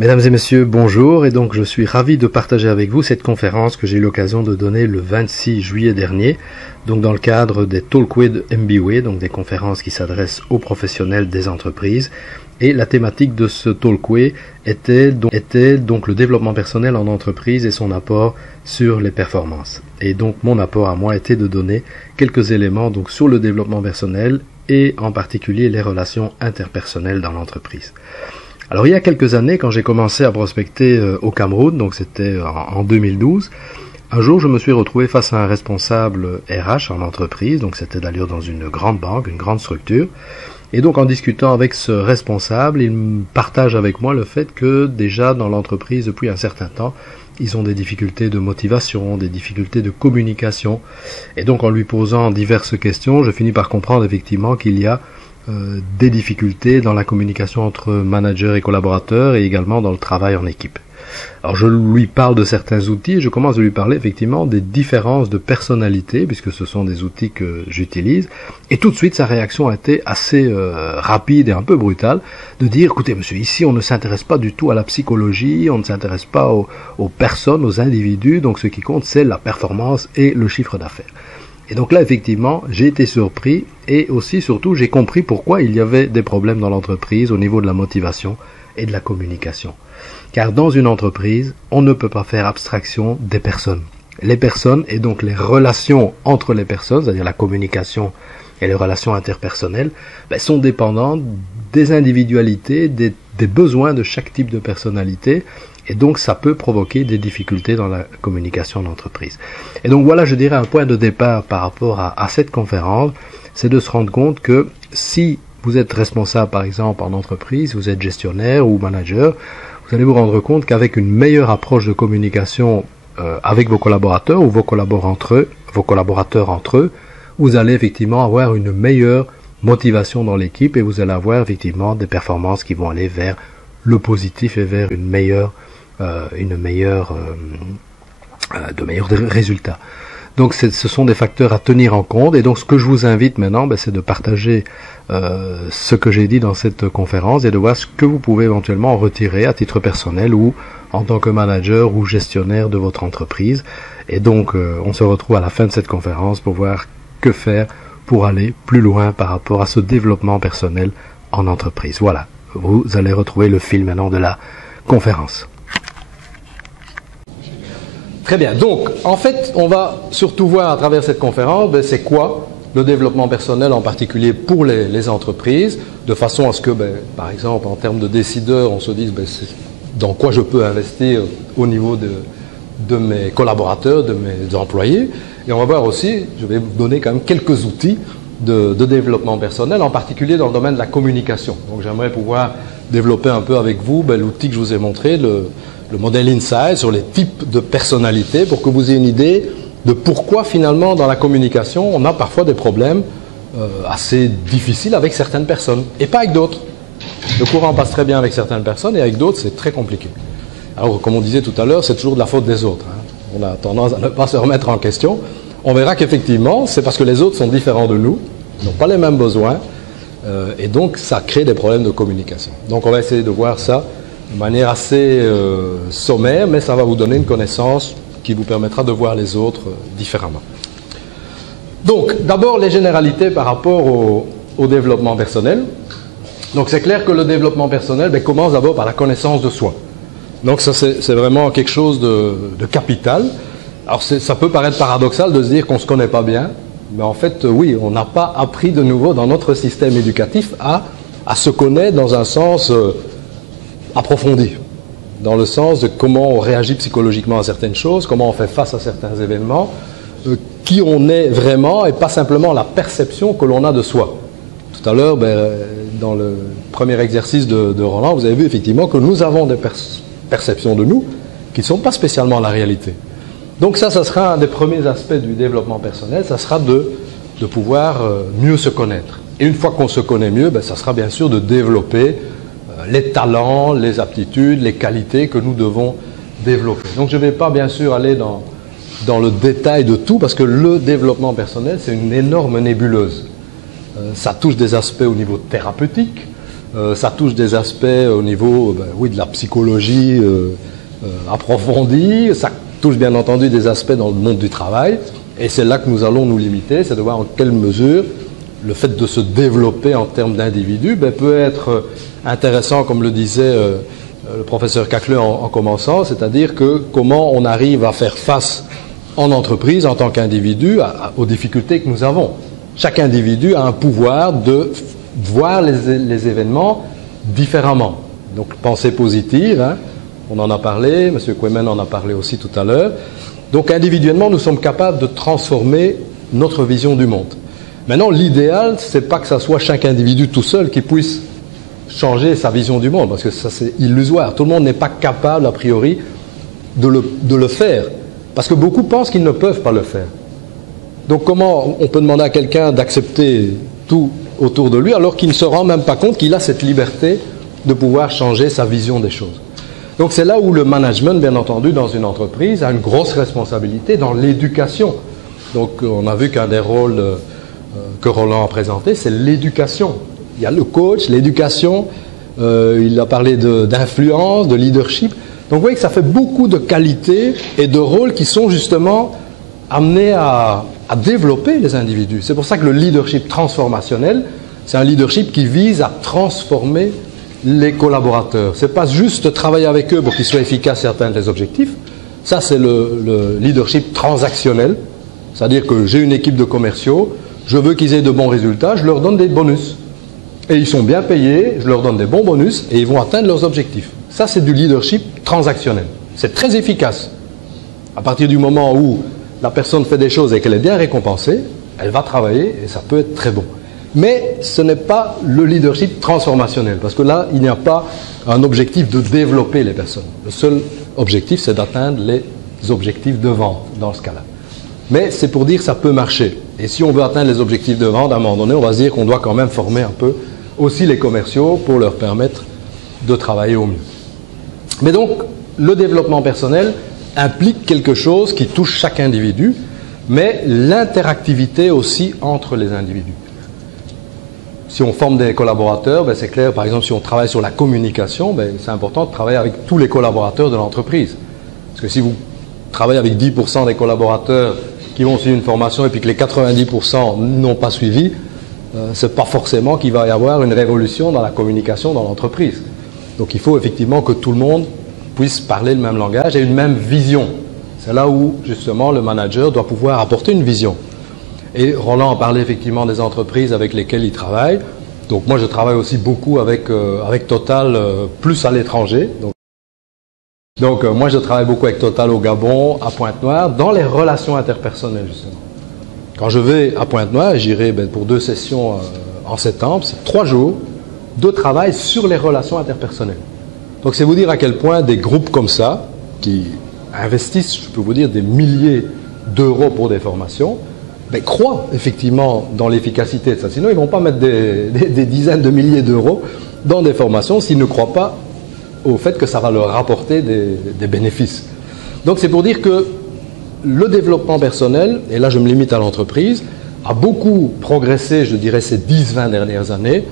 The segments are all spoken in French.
Mesdames et messieurs, bonjour, et donc je suis ravi de partager avec vous cette conférence que j'ai eu l'occasion de donner le 26 juillet dernier, donc dans le cadre des Talkway de MBWay, donc des conférences qui s'adressent aux professionnels des entreprises. Et la thématique de ce Talkway était donc le développement personnel en entreprise et son apport sur les performances. Et donc mon apport à moi était de donner quelques éléments donc sur le développement personnel et en particulier les relations interpersonnelles dans l'entreprise. Alors il y a quelques années, quand j'ai commencé à prospecter au Cameroun, donc c'était en 2012, un jour je me suis retrouvé face à un responsable RH en entreprise, donc c'était d'ailleurs dans une grande banque, une grande structure, et donc en discutant avec ce responsable, il me partage avec moi le fait que déjà dans l'entreprise depuis un certain temps, ils ont des difficultés de motivation, des difficultés de communication, et donc en lui posant diverses questions, je finis par comprendre effectivement qu'il y a des difficultés dans la communication entre managers et collaborateurs et également dans le travail en équipe. Alors je lui parle de certains outils et je commence à lui parler effectivement des différences de personnalité puisque ce sont des outils que j'utilise et tout de suite sa réaction a été assez rapide et un peu brutale de dire écoutez monsieur, ici on ne s'intéresse pas du tout à la psychologie, on ne s'intéresse pas aux personnes, aux individus, donc ce qui compte c'est la performance et le chiffre d'affaires. Et donc là, effectivement, j'ai été surpris et aussi, surtout, j'ai compris pourquoi il y avait des problèmes dans l'entreprise au niveau de la motivation et de la communication. Car dans une entreprise, on ne peut pas faire abstraction des personnes. Les personnes et donc les relations entre les personnes, c'est-à-dire la communication et les relations interpersonnelles, sont dépendantes des individualités, des besoins de chaque type de personnalité. Et donc, ça peut provoquer des difficultés dans la communication d'entreprise. Et donc, voilà, je dirais un point de départ par rapport à cette conférence, c'est de se rendre compte que si vous êtes responsable, par exemple, en entreprise, vous êtes gestionnaire ou manager, vous allez vous rendre compte qu'avec une meilleure approche de communication avec vos collaborateurs ou vos collaborateurs entre eux, vous allez effectivement avoir une meilleure motivation dans l'équipe et vous allez avoir effectivement des performances qui vont aller vers le positif et vers de meilleurs résultats. Donc ce sont des facteurs à tenir en compte et donc ce que je vous invite maintenant, c'est de partager ce que j'ai dit dans cette conférence et de voir ce que vous pouvez éventuellement en retirer à titre personnel ou en tant que manager ou gestionnaire de votre entreprise. Et donc on se retrouve à la fin de cette conférence pour voir que faire pour aller plus loin par rapport à ce développement personnel en entreprise. Voilà. Vous allez retrouver le fil maintenant de la conférence. Très bien. Donc, en fait, on va surtout voir à travers cette conférence, c'est quoi le développement personnel en particulier pour les entreprises, de façon à ce que, par exemple, en termes de décideurs, on se dise dans quoi je peux investir au niveau de mes collaborateurs, de mes employés. Et on va voir aussi, je vais vous donner quand même quelques outils de développement personnel, en particulier dans le domaine de la communication. Donc j'aimerais pouvoir développer un peu avec vous l'outil que je vous ai montré, le modèle Insight sur les types de personnalités, pour que vous ayez une idée de pourquoi finalement dans la communication on a parfois des problèmes assez difficiles avec certaines personnes et pas avec d'autres. Le courant passe très bien avec certaines personnes et avec d'autres c'est très compliqué. Alors comme on disait tout à l'heure, c'est toujours de la faute des autres, hein. On a tendance à ne pas se remettre en question. On verra qu'effectivement, c'est parce que les autres sont différents de nous, n'ont pas les mêmes besoins, et donc ça crée des problèmes de communication. Donc on va essayer de voir ça de manière assez sommaire, mais ça va vous donner une connaissance qui vous permettra de voir les autres différemment. Donc d'abord les généralités par rapport au développement personnel. Donc c'est clair que le développement personnel commence d'abord par la connaissance de soi. Donc ça c'est vraiment quelque chose de capital. Alors ça peut paraître paradoxal de se dire qu'on ne se connaît pas bien, mais en fait oui, on n'a pas appris de nouveau dans notre système éducatif à se connaître dans un sens approfondi, dans le sens de comment on réagit psychologiquement à certaines choses, comment on fait face à certains événements, qui on est vraiment et pas simplement la perception que l'on a de soi. Tout à l'heure, dans le premier exercice de Roland, vous avez vu effectivement que nous avons des perceptions de nous qui ne sont pas spécialement la réalité. Donc ça sera un des premiers aspects du développement personnel, ça sera de pouvoir mieux se connaître. Et une fois qu'on se connaît mieux, ça sera bien sûr de développer les talents, les aptitudes, les qualités que nous devons développer. Donc je ne vais pas bien sûr aller dans le détail de tout, parce que le développement personnel, c'est une énorme nébuleuse. Ça touche des aspects au niveau thérapeutique, Ça touche des aspects au niveau oui, de la psychologie approfondie. Ça touche bien entendu des aspects dans le monde du travail. Et c'est là que nous allons nous limiter, c'est de voir en quelle mesure le fait de se développer en termes d'individus peut être intéressant, comme le disait le professeur Cacleux en commençant, c'est-à-dire que comment on arrive à faire face en entreprise, en tant qu'individu, aux difficultés que nous avons. Chaque individu a un pouvoir de voir les événements différemment. Donc, pensée positive, hein, on en a parlé, M. Quemen en a parlé aussi tout à l'heure. Donc, individuellement, nous sommes capables de transformer notre vision du monde. Maintenant, l'idéal, ce n'est pas que ça soit chaque individu tout seul qui puisse changer sa vision du monde, parce que ça, c'est illusoire. Tout le monde n'est pas capable, a priori, de le faire. Parce que beaucoup pensent qu'ils ne peuvent pas le faire. Donc, comment on peut demander à quelqu'un d'accepter tout autour de lui alors qu'il ne se rend même pas compte qu'il a cette liberté de pouvoir changer sa vision des choses. Donc c'est là où le management, bien entendu, dans une entreprise, a une grosse responsabilité dans l'éducation. Donc on a vu qu'un des rôles que Roland a présenté, c'est l'éducation. Il y a le coach, l'éducation, il a parlé d'influence, de leadership. Donc vous voyez que ça fait beaucoup de qualités et de rôles qui sont justement amenés à développer les individus. C'est pour ça que le leadership transformationnel, c'est un leadership qui vise à transformer les collaborateurs. Ce n'est pas juste travailler avec eux pour qu'ils soient efficaces et atteignent les objectifs. Ça, c'est le leadership transactionnel. C'est-à-dire que j'ai une équipe de commerciaux, je veux qu'ils aient de bons résultats, je leur donne des bonus. Et ils sont bien payés, je leur donne des bons bonus et ils vont atteindre leurs objectifs. Ça, c'est du leadership transactionnel. C'est très efficace. À partir du moment où la personne fait des choses et qu'elle est bien récompensée, elle va travailler et ça peut être très bon. Mais ce n'est pas le leadership transformationnel, parce que là, il n'y a pas un objectif de développer les personnes. Le seul objectif, c'est d'atteindre les objectifs de vente, dans ce cas-là. Mais c'est pour dire que ça peut marcher. Et si on veut atteindre les objectifs de vente, à un moment donné, on va se dire qu'on doit quand même former un peu aussi les commerciaux pour leur permettre de travailler au mieux. Mais donc, le développement personnel implique quelque chose qui touche chaque individu, mais l'interactivité aussi entre les individus. Si on forme des collaborateurs, c'est clair, par exemple, si on travaille sur la communication, c'est important de travailler avec tous les collaborateurs de l'entreprise. Parce que si vous travaillez avec 10% des collaborateurs qui vont suivre une formation et puis que les 90% n'ont pas suivi, ce n'est pas forcément qu'il va y avoir une révolution dans la communication dans l'entreprise. Donc il faut effectivement que tout le monde puisse parler le même langage et une même vision. C'est là où, justement, le manager doit pouvoir apporter une vision. Et Roland a parlé effectivement des entreprises avec lesquelles il travaille. Donc moi, je travaille aussi beaucoup avec Total, plus à l'étranger. Donc moi, je travaille beaucoup avec Total au Gabon, à Pointe-Noire, dans les relations interpersonnelles, justement. Quand je vais à Pointe-Noire, j'irai pour 2 sessions en septembre, c'est 3 jours de travail sur les relations interpersonnelles. Donc c'est vous dire à quel point des groupes comme ça, qui investissent, je peux vous dire, des milliers d'euros pour des formations, croient effectivement dans l'efficacité de ça. Sinon, ils ne vont pas mettre des dizaines de milliers d'euros dans des formations s'ils ne croient pas au fait que ça va leur rapporter des bénéfices. Donc c'est pour dire que le développement personnel, et là je me limite à l'entreprise, a beaucoup progressé, je dirais, ces 10-20 dernières années,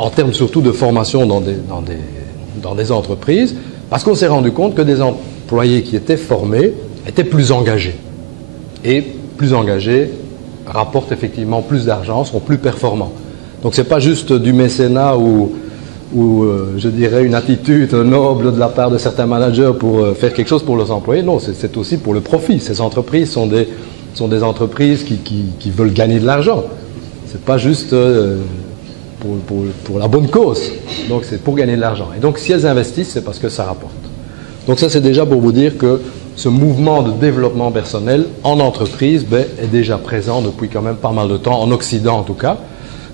en termes surtout de formation dans des entreprises, parce qu'on s'est rendu compte que des employés qui étaient formés étaient plus engagés. Et plus engagés rapportent effectivement plus d'argent, sont plus performants. Donc ce n'est pas juste du mécénat ou je dirais une attitude noble de la part de certains managers pour faire quelque chose pour leurs employés. Non, c'est aussi pour le profit. Ces entreprises sont des entreprises qui veulent gagner de l'argent. Ce n'est pas juste pour la bonne cause. Donc c'est pour gagner de l'argent. Et donc si elles investissent, c'est parce que ça rapporte. Donc ça, c'est déjà pour vous dire que ce mouvement de développement personnel en entreprise est déjà présent depuis quand même pas mal de temps, en Occident en tout cas.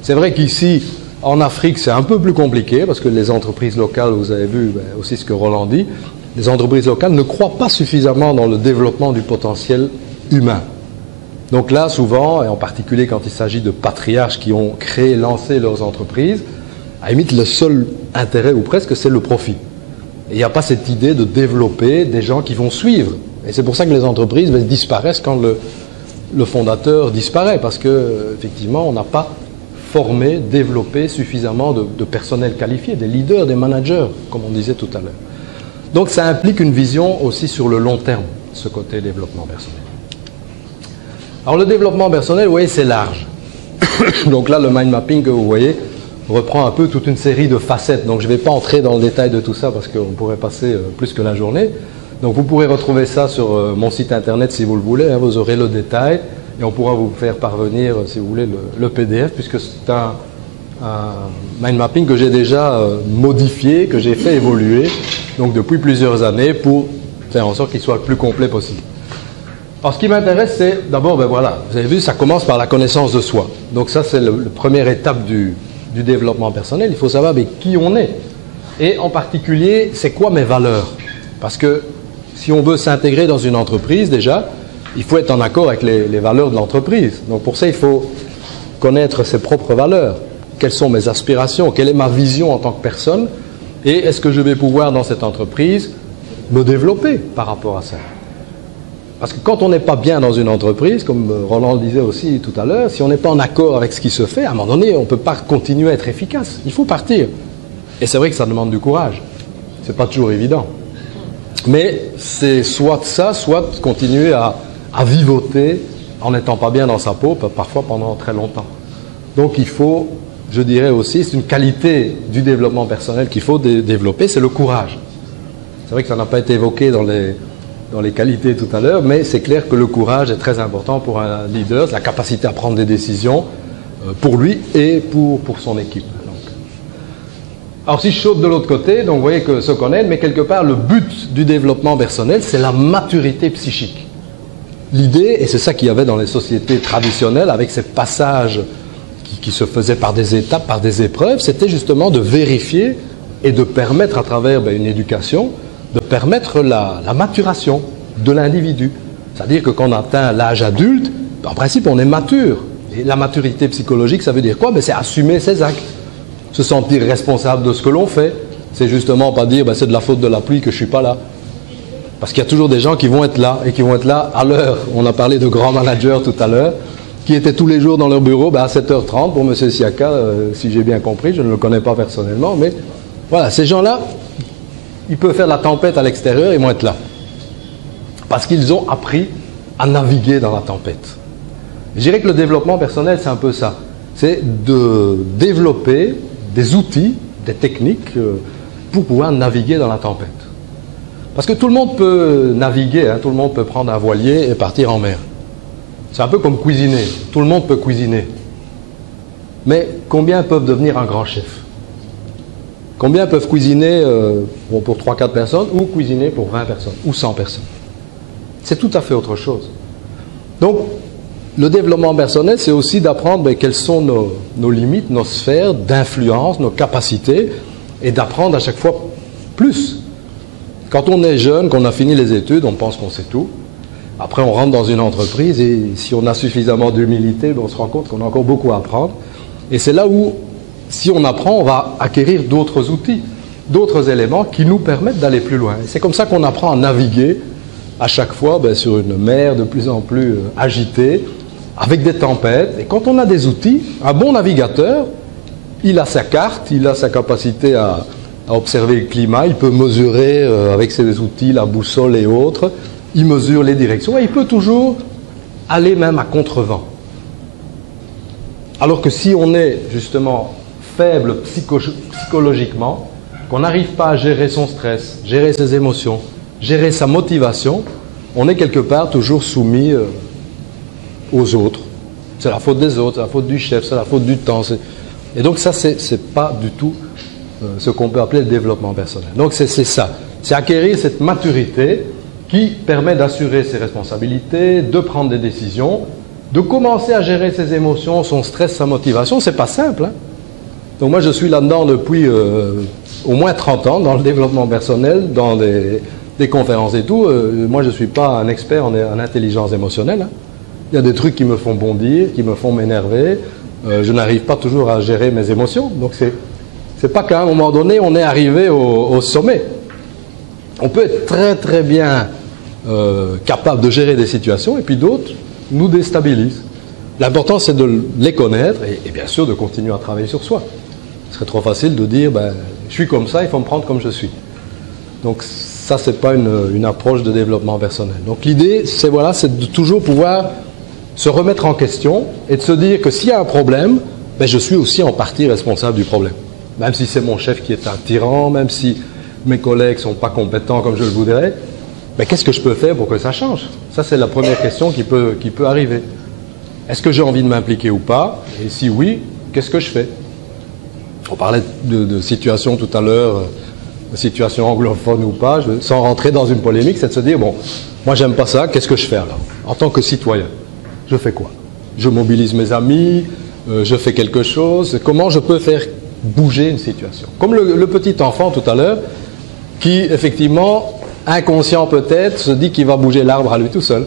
C'est vrai qu'ici, en Afrique, c'est un peu plus compliqué parce que les entreprises locales, vous avez vu aussi ce que Roland dit, les entreprises locales ne croient pas suffisamment dans le développement du potentiel humain. Donc là, souvent, et en particulier quand il s'agit de patriarches qui ont créé, lancé leurs entreprises, à la limite, le seul intérêt, ou presque, c'est le profit. Et il n'y a pas cette idée de développer des gens qui vont suivre. Et c'est pour ça que les entreprises disparaissent quand le fondateur disparaît, parce qu'effectivement, on n'a pas former, développer suffisamment de personnel qualifié, des leaders, des managers, comme on disait tout à l'heure. Donc ça implique une vision aussi sur le long terme, ce côté développement personnel. Alors le développement personnel, vous voyez, c'est large. Donc là, le mind mapping que vous voyez reprend un peu toute une série de facettes. Donc je ne vais pas entrer dans le détail de tout ça parce qu'on pourrait passer plus que la journée. Donc vous pourrez retrouver ça sur mon site internet si vous le voulez, hein, vous aurez le détail et on pourra vous faire parvenir, si vous voulez, le PDF, puisque c'est un mind mapping que j'ai déjà modifié, que j'ai fait évoluer donc depuis plusieurs années pour faire en sorte qu'il soit le plus complet possible. Alors ce qui m'intéresse, c'est d'abord, ben voilà, vous avez vu, ça commence par la connaissance de soi. Donc ça, c'est la première étape du développement personnel. Il faut savoir mais, qui on est. Et en particulier, c'est quoi mes valeurs? Parce que si on veut s'intégrer dans une entreprise, déjà, il faut être en accord avec les valeurs de l'entreprise. Donc pour ça, il faut connaître ses propres valeurs. Quelles sont mes aspirations? Quelle est ma vision en tant que personne? Et est-ce que je vais pouvoir, dans cette entreprise, me développer par rapport à ça? Parce que quand on n'est pas bien dans une entreprise, comme Roland le disait aussi tout à l'heure, si on n'est pas en accord avec ce qui se fait, à un moment donné, on ne peut pas continuer à être efficace. Il faut partir. Et c'est vrai que ça demande du courage. Ce n'est pas toujours évident. Mais c'est soit ça, soit continuer à vivoter en n'étant pas bien dans sa peau, parfois pendant très longtemps. Donc il faut, je dirais aussi, c'est une qualité du développement personnel qu'il faut développer, c'est le courage. C'est vrai que ça n'a pas été évoqué dans les qualités tout à l'heure, mais c'est clair que le courage est très important pour un leader, la capacité à prendre des décisions pour lui et pour son équipe. Alors si je saute de l'autre côté, donc vous voyez que se connaître, mais quelque part le but du développement personnel, c'est la maturité psychique. L'idée, et c'est ça qu'il y avait dans les sociétés traditionnelles, avec ces passages qui se faisaient par des étapes, par des épreuves, c'était justement de vérifier et de permettre à travers une éducation, de permettre la maturation de l'individu. C'est-à-dire que quand on atteint l'âge adulte, en principe on est mature. Et la maturité psychologique, ça veut dire quoi? C'est assumer ses actes. Se sentir responsable de ce que l'on fait. C'est justement pas dire c'est de la faute de la pluie que je ne suis pas là. Parce qu'il y a toujours des gens qui vont être là et qui vont être là à l'heure. On a parlé de grands managers tout à l'heure qui étaient tous les jours dans leur bureau à 7h30 pour M. Siaka, si j'ai bien compris, je ne le connais pas personnellement, mais voilà, ces gens-là, ils peuvent faire la tempête à l'extérieur et ils vont être là. Parce qu'ils ont appris à naviguer dans la tempête. Je dirais que le développement personnel, c'est un peu ça. C'est de développer des outils, des techniques pour pouvoir naviguer dans la tempête. Parce que tout le monde peut naviguer, tout le monde peut prendre un voilier et partir en mer. C'est un peu comme cuisiner. Tout le monde peut cuisiner. Mais combien peuvent devenir un grand chef? Combien peuvent cuisiner pour 3-4 personnes ou cuisiner pour 20 personnes ou 100 personnes? C'est tout à fait autre chose. Donc, le développement personnel, c'est aussi d'apprendre quelles sont nos limites, nos sphères d'influence, nos capacités, et d'apprendre à chaque fois plus. Quand on est jeune, qu'on a fini les études, on pense qu'on sait tout. Après, on rentre dans une entreprise, et si on a suffisamment d'humilité, on se rend compte qu'on a encore beaucoup à apprendre. Et c'est là où, si on apprend, on va acquérir d'autres outils, d'autres éléments qui nous permettent d'aller plus loin. Et c'est comme ça qu'on apprend à naviguer à chaque fois sur une mer de plus en plus agitée, avec des tempêtes. Et quand on a des outils, un bon navigateur, il a sa carte, il a sa capacité à observer le climat, il peut mesurer avec ses outils, la boussole et autres, il mesure les directions et il peut toujours aller même à contre-vent. Alors que si on est justement faible psychologiquement, qu'on n'arrive pas à gérer son stress, gérer ses émotions, gérer sa motivation, on est quelque part toujours soumis aux autres. C'est la faute des autres, c'est la faute du chef, c'est la faute du temps. Et donc ça, c'est pas du tout ce qu'on peut appeler le développement personnel. Donc c'est ça. C'est acquérir cette maturité qui permet d'assurer ses responsabilités, de prendre des décisions, de commencer à gérer ses émotions, son stress, sa motivation. C'est pas simple. Donc moi, je suis là-dedans depuis au moins 30 ans dans le développement personnel, dans des conférences et tout. Moi, je ne suis pas un expert en intelligence émotionnelle. Il y a des trucs qui me font bondir, qui me font m'énerver. Je n'arrive pas toujours à gérer mes émotions. Donc, c'est pas qu'à un moment donné, on est arrivé au sommet. On peut être très, très bien capable de gérer des situations, et puis d'autres nous déstabilisent. L'important, c'est de les connaître et bien sûr de continuer à travailler sur soi. Ce serait trop facile de dire, ben, je suis comme ça, il faut me prendre comme je suis. Donc ça, c'est pas une approche de développement personnel. Donc l'idée, c'est voilà, c'est de toujours pouvoir se remettre en question et de se dire que s'il y a un problème, ben, je suis aussi en partie responsable du problème. Même si c'est mon chef qui est un tyran, même si mes collègues ne sont pas compétents comme je le voudrais, ben, qu'est-ce que je peux faire pour que ça change? Ça, c'est la première question qui peut arriver. Est-ce que j'ai envie de m'impliquer ou pas? Et si oui, qu'est-ce que je fais? On parlait de situation tout à l'heure, de situation anglophone ou pas, sans rentrer dans une polémique, c'est de se dire, bon, moi j'aime pas ça, qu'est-ce que je fais alors? En tant que citoyen, je fais quoi? Je mobilise mes amis, je fais quelque chose, comment je peux faire bouger une situation? Comme le petit enfant tout à l'heure, qui effectivement, inconscient peut-être, se dit qu'il va bouger l'arbre à lui tout seul.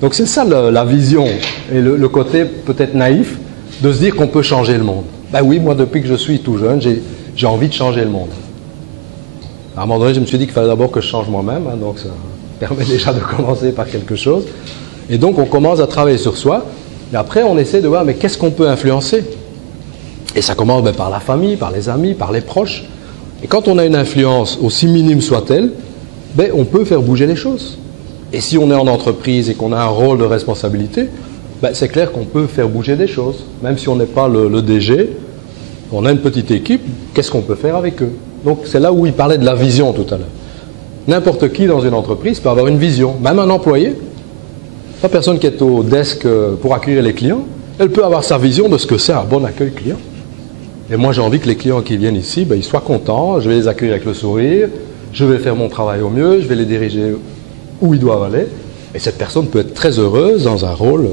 Donc c'est ça la vision et le côté peut-être naïf de se dire qu'on peut changer le monde. Ben oui, moi depuis que je suis tout jeune, j'ai envie de changer le monde. À un moment donné, je me suis dit qu'il fallait d'abord que je change moi-même, hein, donc ça permet déjà de commencer par quelque chose. Et donc on commence à travailler sur soi, et après on essaie de voir mais qu'est-ce qu'on peut influencer? Et ça commence ben, par la famille, par les amis, par les proches. Et quand on a une influence, aussi minime soit-elle, ben, on peut faire bouger les choses. Et si on est en entreprise et qu'on a un rôle de responsabilité, ben c'est clair qu'on peut faire bouger des choses. Même si on n'est pas le DG, on a une petite équipe, qu'est-ce qu'on peut faire avec eux? Donc c'est là où il parlait de la vision tout à l'heure. N'importe qui dans une entreprise peut avoir une vision, même un employé. La personne qui est au desk pour accueillir les clients, elle peut avoir sa vision de ce que c'est un bon accueil client. Et moi j'ai envie que les clients qui viennent ici, ben, ils soient contents, je vais les accueillir avec le sourire, je vais faire mon travail au mieux, je vais les diriger où ils doivent aller. Et cette personne peut être très heureuse dans un rôle,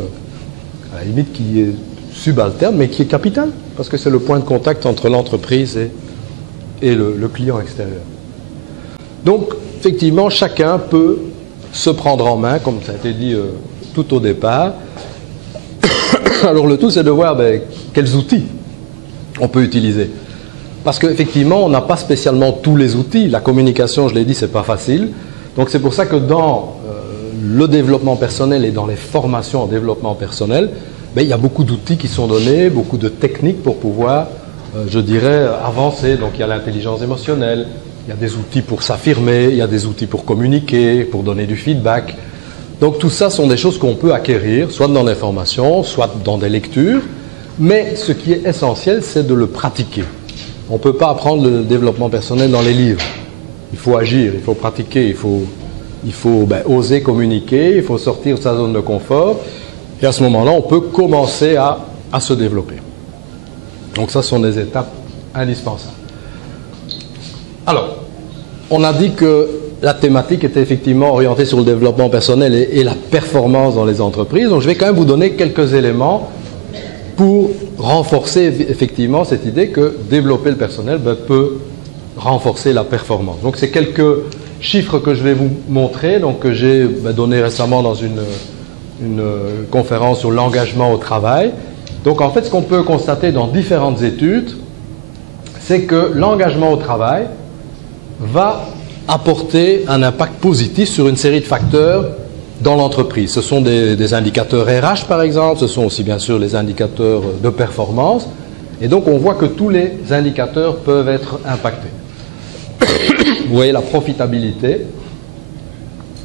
à la limite, qui est subalterne, mais qui est capital, parce que c'est le point de contact entre l'entreprise et le client extérieur. Donc, effectivement, chacun peut se prendre en main, comme ça a été dit tout au départ. Alors, le tout, c'est de voir ben, quels outils on peut utiliser. Parce qu'effectivement, on n'a pas spécialement tous les outils. La communication, je l'ai dit, c'est pas facile. Donc c'est pour ça que dans le développement personnel et dans les formations en développement personnel, ben, il y a beaucoup d'outils qui sont donnés, beaucoup de techniques pour pouvoir, je dirais, avancer. Donc il y a l'intelligence émotionnelle, il y a des outils pour s'affirmer, il y a des outils pour communiquer, pour donner du feedback. Donc tout ça sont des choses qu'on peut acquérir, soit dans les formations, soit dans des lectures. Mais ce qui est essentiel, c'est de le pratiquer. On ne peut pas apprendre le développement personnel dans les livres. Il faut agir, il faut pratiquer, il faut ben, oser communiquer, il faut sortir de sa zone de confort. Et à ce moment-là, on peut commencer à se développer. Donc ça, ce sont des étapes indispensables. Alors, on a dit que la thématique était effectivement orientée sur le développement personnel et la performance dans les entreprises. Donc je vais quand même vous donner quelques éléments pour renforcer effectivement cette idée que développer le personnel ben, peut renforcer la performance. Donc c'est quelques chiffres que je vais vous montrer, donc que j'ai donné récemment dans une conférence sur l'engagement au travail. Donc en fait ce qu'on peut constater dans différentes études, c'est que l'engagement au travail va apporter un impact positif sur une série de facteurs dans l'entreprise. Ce sont des indicateurs RH par exemple, ce sont aussi bien sûr les indicateurs de performance, et donc on voit que tous les indicateurs peuvent être impactés. Vous voyez la profitabilité,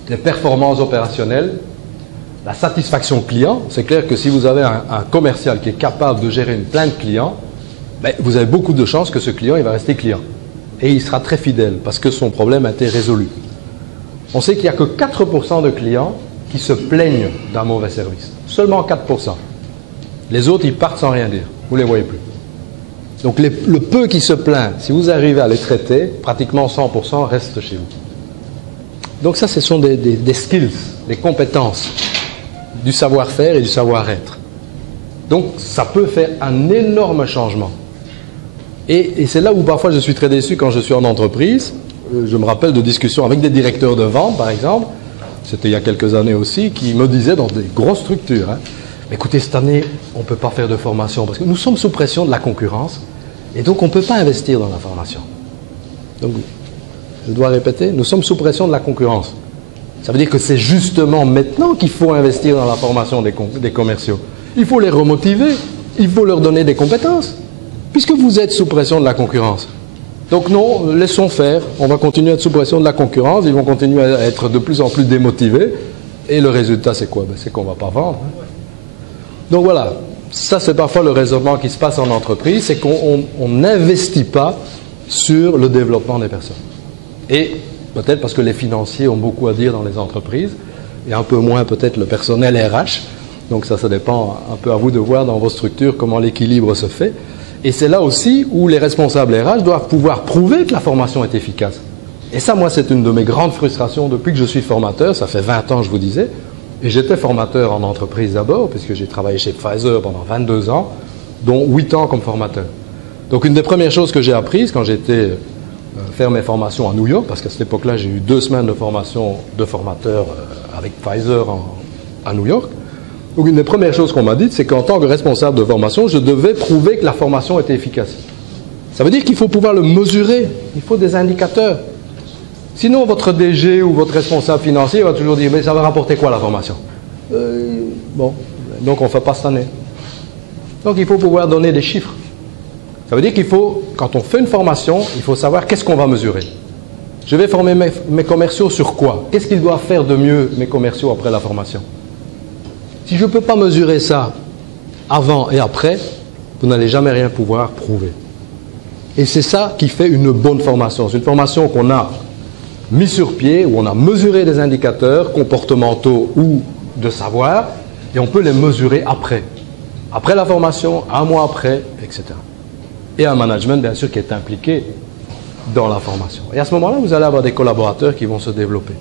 les performances opérationnelles, la satisfaction client. C'est clair que si vous avez un commercial qui est capable de gérer une plainte client, ben, vous avez beaucoup de chances que ce client il va rester client. Et il sera très fidèle parce que son problème a été résolu. On sait qu'il n'y a que 4% de clients qui se plaignent d'un mauvais service. Seulement 4%. Les autres, ils partent sans rien dire. Vous ne les voyez plus. Donc le peu qui se plaint, si vous arrivez à les traiter, pratiquement 100% restent chez vous. Donc ça, ce sont des skills, des compétences, du savoir-faire et du savoir-être. Donc ça peut faire un énorme changement. Et c'est là où parfois je suis très déçu quand je suis en entreprise. Je me rappelle de discussions avec des directeurs de vente, par exemple, c'était il y a quelques années aussi, qui me disaient dans des grosses structures, hein, écoutez, cette année, on ne peut pas faire de formation parce que nous sommes sous pression de la concurrence et donc on ne peut pas investir dans la formation. Donc, je dois répéter, nous sommes sous pression de la concurrence. Ça veut dire que c'est justement maintenant qu'il faut investir dans la formation des commerciaux. Il faut les remotiver, il faut leur donner des compétences, puisque vous êtes sous pression de la concurrence. Donc non, laissons faire, on va continuer à être sous pression de la concurrence, ils vont continuer à être de plus en plus démotivés, et le résultat c'est quoi? C'est qu'on ne va pas vendre. Donc voilà, ça c'est parfois le raisonnement qui se passe en entreprise, c'est qu'on n'investit pas sur le développement des personnes. Et peut-être parce que les financiers ont beaucoup à dire dans les entreprises, et un peu moins peut-être le personnel RH, donc ça dépend un peu à vous de voir dans vos structures comment l'équilibre se fait. Et c'est là aussi où les responsables RH doivent pouvoir prouver que la formation est efficace. Et ça, moi, c'est une de mes grandes frustrations depuis que je suis formateur. Ça fait 20 ans, je vous disais. Et j'étais formateur en entreprise d'abord, puisque j'ai travaillé chez Pfizer pendant 22 ans, dont 8 ans comme formateur. Donc, une des premières choses que j'ai apprises quand j'étais faire mes formations à New York, parce qu'à cette époque-là, j'ai eu 2 semaines de formation de formateur avec Pfizer à New York. Donc une des premières choses qu'on m'a dites, c'est qu'en tant que responsable de formation, je devais prouver que la formation était efficace. Ça veut dire qu'il faut pouvoir le mesurer, il faut des indicateurs. Sinon, votre DG ou votre responsable financier va toujours dire « mais ça va rapporter quoi la formation ?» Bon, donc on ne fait pas cette année. Donc il faut pouvoir donner des chiffres. Ça veut dire qu'il faut, quand on fait une formation, il faut savoir qu'est-ce qu'on va mesurer. Je vais former mes commerciaux sur quoi? Qu'est-ce qu'ils doivent faire de mieux, mes commerciaux, après la formation? Si je ne peux pas mesurer ça avant et après, vous n'allez jamais rien pouvoir prouver. Et c'est ça qui fait une bonne formation. C'est une formation qu'on a mis sur pied, où on a mesuré des indicateurs comportementaux ou de savoir, et on peut les mesurer après. Après la formation, un mois après, etc. Et un management, bien sûr, qui est impliqué dans la formation. Et à ce moment-là, vous allez avoir des collaborateurs qui vont se développer.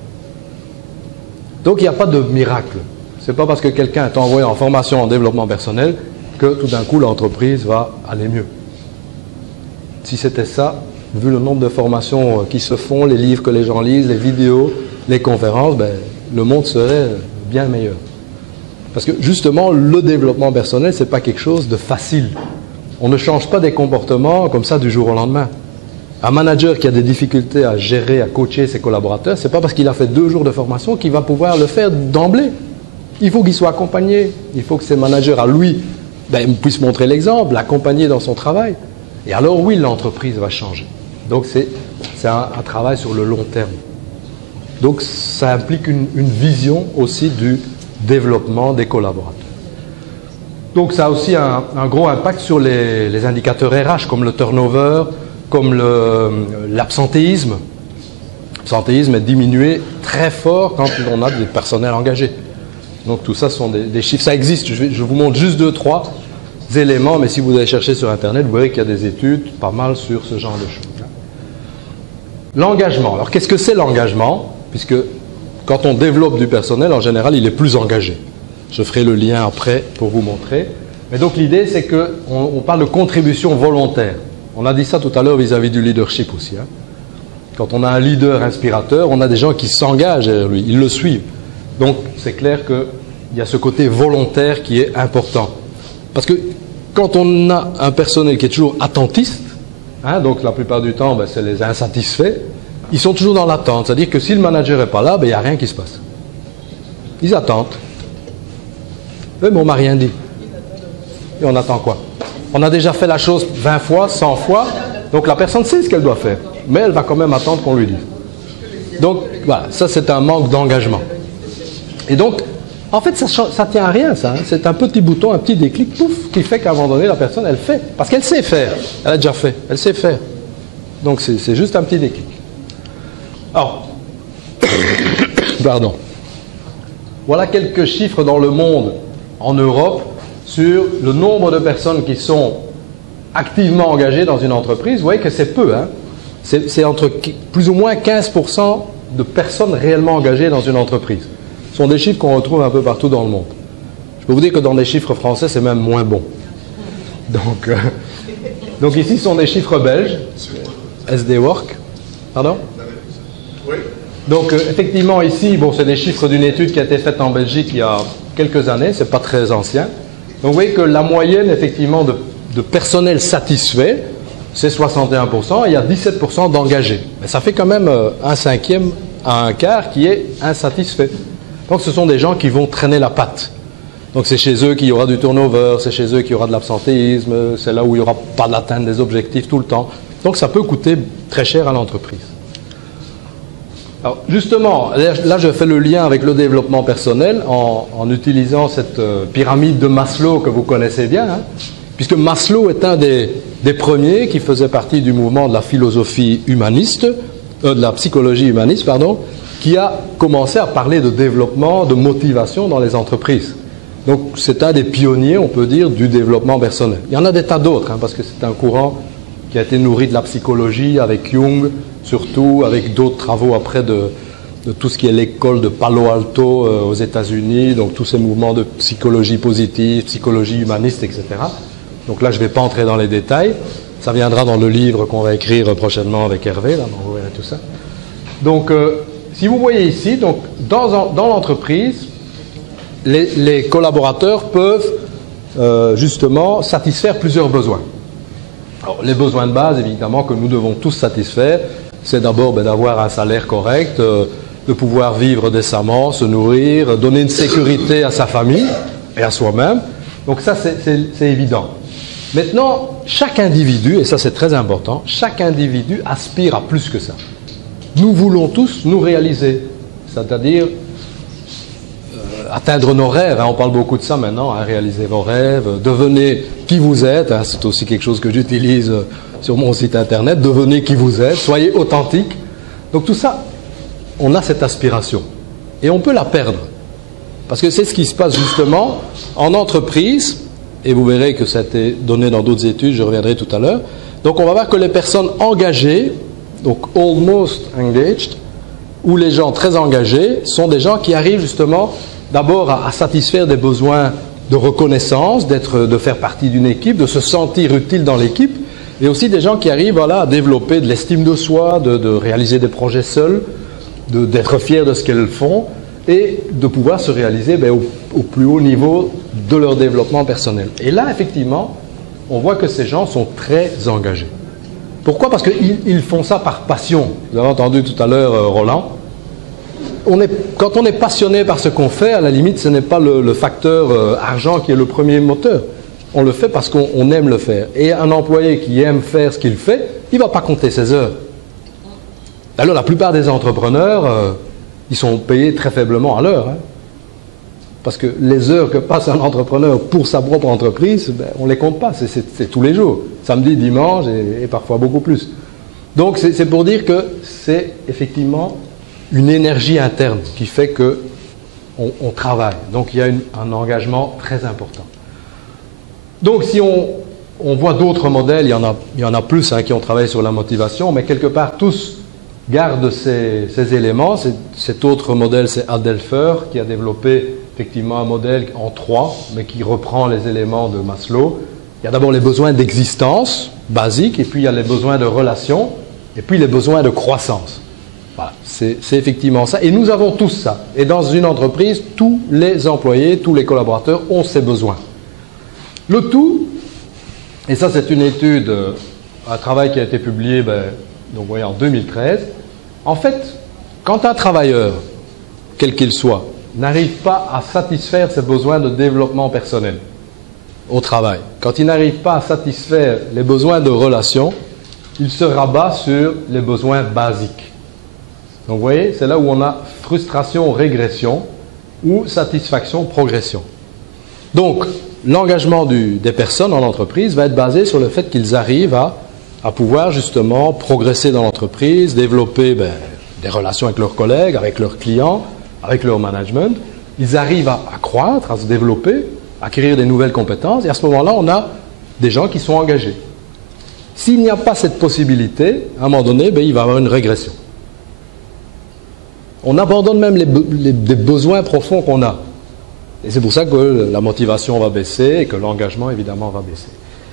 Donc, il n'y a pas de miracle. Ce n'est pas parce que quelqu'un est envoyé en formation en développement personnel que tout d'un coup l'entreprise va aller mieux. Si c'était ça, vu le nombre de formations qui se font, les livres que les gens lisent, les vidéos, les conférences, le monde serait bien meilleur. Parce que justement, le développement personnel, ce n'est pas quelque chose de facile. On ne change pas des comportements comme ça du jour au lendemain. Un manager qui a des difficultés à gérer, à coacher ses collaborateurs, ce n'est pas parce qu'il a fait 2 jours de formation qu'il va pouvoir le faire d'emblée. Il faut qu'il soit accompagné. Il faut que ses managers, à lui, puissent montrer l'exemple, l'accompagner dans son travail. Et alors, oui, l'entreprise va changer. Donc, c'est un travail sur le long terme. Donc, ça implique une vision aussi du développement des collaborateurs. Donc, ça a aussi un gros impact sur les indicateurs RH, comme le turnover, comme l'absentéisme. L'absentéisme est diminué très fort quand on a des personnels engagés. Donc tout ça sont des chiffres, ça existe, je vous montre juste 2-3 éléments, mais si vous allez chercher sur Internet, vous verrez qu'il y a des études pas mal sur ce genre de choses. L'engagement, alors qu'est-ce que c'est l'engagement? Puisque quand on développe du personnel, en général, il est plus engagé. Je ferai le lien après pour vous montrer. Mais donc l'idée, c'est qu'on parle de contribution volontaire. On a dit ça tout à l'heure vis-à-vis du leadership aussi. Quand on a un leader inspirateur, on a des gens qui s'engagent derrière lui, ils le suivent. Donc, c'est clair qu'il y a ce côté volontaire qui est important. Parce que quand on a un personnel qui est toujours attentiste, donc la plupart du temps, c'est les insatisfaits, ils sont toujours dans l'attente. C'est-à-dire que si le manager n'est pas là, il n'y a rien qui se passe. Ils attendent. Oui, mais on ne m'a rien dit. Et on attend quoi? On a déjà fait la chose 20 fois, 100 fois, donc la personne sait ce qu'elle doit faire. Mais elle va quand même attendre qu'on lui dise. Donc, voilà, ça c'est un manque d'engagement. Et donc, en fait, ça tient à rien, ça. C'est un petit bouton, un petit déclic, pouf, qui fait qu'à un moment donné, la personne, elle fait. Parce qu'elle sait faire. Elle a déjà fait. Elle sait faire. Donc, c'est juste un petit déclic. Alors, pardon. Voilà quelques chiffres dans le monde, en Europe, sur le nombre de personnes qui sont activement engagées dans une entreprise. Vous voyez que c'est peu, C'est entre plus ou moins 15% de personnes réellement engagées dans une entreprise. Ce sont des chiffres qu'on retrouve un peu partout dans le monde. Je peux vous dire que dans les chiffres français, c'est même moins bon. Donc ici, ce sont des chiffres belges, SD Work. Pardon? Oui. Donc effectivement, ici, c'est des chiffres d'une étude qui a été faite en Belgique il y a quelques années, c'est pas très ancien. Donc vous voyez que la moyenne, effectivement, de personnel satisfait, c'est 61%, et il y a 17% d'engagés. Mais ça fait quand même un quart qui est insatisfait. Donc ce sont des gens qui vont traîner la patte. Donc c'est chez eux qu'il y aura du turnover, c'est chez eux qu'il y aura de l'absentéisme, c'est là où il n'y aura pas d'atteinte des objectifs tout le temps. Donc ça peut coûter très cher à l'entreprise. Alors justement, là je fais le lien avec le développement personnel en utilisant cette pyramide de Maslow que vous connaissez bien, hein, puisque Maslow est un des premiers qui faisait partie du mouvement de la philosophie humaniste, de la psychologie humaniste, pardon, qui a commencé à parler de développement, de motivation dans les entreprises. Donc c'est un des pionniers, on peut dire, du développement personnel. Il y en a des tas d'autres, hein, parce que c'est un courant qui a été nourri de la psychologie, avec Jung, surtout, avec d'autres travaux après de tout ce qui est l'école de Palo Alto aux États-Unis, donc tous ces mouvements de psychologie positive, psychologie humaniste, etc. Donc là, je ne vais pas entrer dans les détails. Ça viendra dans le livre qu'on va écrire prochainement avec Hervé, là, vous verrez tout ça. Donc, si vous voyez ici, donc, dans l'entreprise, les collaborateurs peuvent justement satisfaire plusieurs besoins. Alors, les besoins de base, évidemment, que nous devons tous satisfaire, c'est d'abord d'avoir un salaire correct, de pouvoir vivre décemment, se nourrir, donner une sécurité à sa famille et à soi-même. Donc ça, c'est évident. Maintenant, chaque individu, et ça c'est très important, chaque individu aspire à plus que ça. Nous voulons tous nous réaliser, c'est-à-dire atteindre nos rêves, hein, on parle beaucoup de ça maintenant, hein, réaliser vos rêves, devenez qui vous êtes, hein, c'est aussi quelque chose que j'utilise sur mon site internet, devenez qui vous êtes, soyez authentique. Donc tout ça, on a cette aspiration et on peut la perdre parce que c'est ce qui se passe justement en entreprise et vous verrez que ça a été donné dans d'autres études, je reviendrai tout à l'heure. Donc on va voir que les personnes engagées, donc almost engaged, ou les gens très engagés sont des gens qui arrivent justement d'abord à satisfaire des besoins de reconnaissance, de faire partie d'une équipe, de se sentir utile dans l'équipe, et aussi des gens qui arrivent à développer de l'estime de soi, de réaliser des projets seuls, d'être fiers de ce qu'elles font, et de pouvoir se réaliser au plus haut niveau de leur développement personnel. Et là, effectivement, on voit que ces gens sont très engagés. Pourquoi? Parce qu'ils font ça par passion. Vous avez entendu tout à l'heure Roland. Quand on est passionné par ce qu'on fait, à la limite, ce n'est pas le facteur argent qui est le premier moteur. On le fait parce qu'on aime le faire. Et un employé qui aime faire ce qu'il fait, il ne va pas compter ses heures. Alors la plupart des entrepreneurs, ils sont payés très faiblement à l'heure. Hein. Parce que les heures que passe un entrepreneur pour sa propre entreprise, on ne les compte pas, c'est tous les jours. Samedi, dimanche et parfois beaucoup plus. Donc c'est pour dire que c'est effectivement une énergie interne qui fait qu'on travaille. Donc il y a un engagement très important. Donc si on voit d'autres modèles, il y en a plus hein, qui ont travaillé sur la motivation, mais quelque part tous gardent ces éléments. Cet autre modèle, c'est Adelpher, qui a développé effectivement un modèle en 3, mais qui reprend les éléments de Maslow. Il y a d'abord les besoins d'existence basiques, et puis il y a les besoins de relation, et puis les besoins de croissance. Voilà, c'est effectivement ça. Et nous avons tous ça. Et dans une entreprise, tous les employés, tous les collaborateurs ont ces besoins. Le tout, et ça c'est une étude, un travail qui a été publié donc, voyez, en 2013, en fait, quand un travailleur, quel qu'il soit, n'arrive pas à satisfaire ses besoins de développement personnel au travail, quand il n'arrive pas à satisfaire les besoins de relation, il se rabat sur les besoins basiques. Donc vous voyez, c'est là où on a frustration, régression ou satisfaction, progression. Donc l'engagement des personnes en entreprise va être basé sur le fait qu'ils arrivent à pouvoir justement progresser dans l'entreprise, développer des relations avec leurs collègues, avec leurs clients, avec leur management. Ils arrivent à croître, à se développer, à acquérir des nouvelles compétences. Et à ce moment-là, on a des gens qui sont engagés. S'il n'y a pas cette possibilité, à un moment donné, il va y avoir une régression. On abandonne même des besoins profonds qu'on a. Et c'est pour ça que la motivation va baisser et que l'engagement, évidemment, va baisser.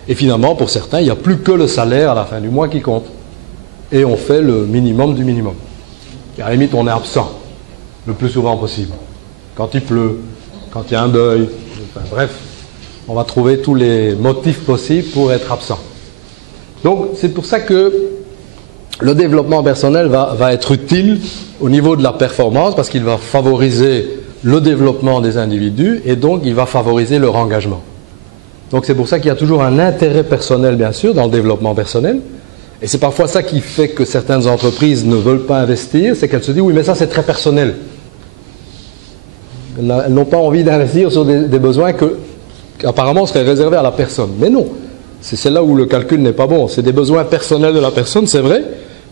Et finalement, pour certains, il n'y a plus que le salaire à la fin du mois qui compte. Et on fait le minimum du minimum. Et à la limite, on est absent le plus souvent possible. Quand il pleut, quand il y a un deuil, enfin, bref, on va trouver tous les motifs possibles pour être absent. Donc, c'est pour ça que le développement personnel va être utile au niveau de la performance parce qu'il va favoriser le développement des individus et donc il va favoriser leur engagement. Donc c'est pour ça qu'il y a toujours un intérêt personnel, bien sûr, dans le développement personnel. Et c'est parfois ça qui fait que certaines entreprises ne veulent pas investir, c'est qu'elles se disent, oui, mais ça c'est très personnel. Elles n'ont pas envie d'investir sur des besoins qui apparemment seraient réservés à la personne. Mais non, c'est là où le calcul n'est pas bon. C'est des besoins personnels de la personne, c'est vrai,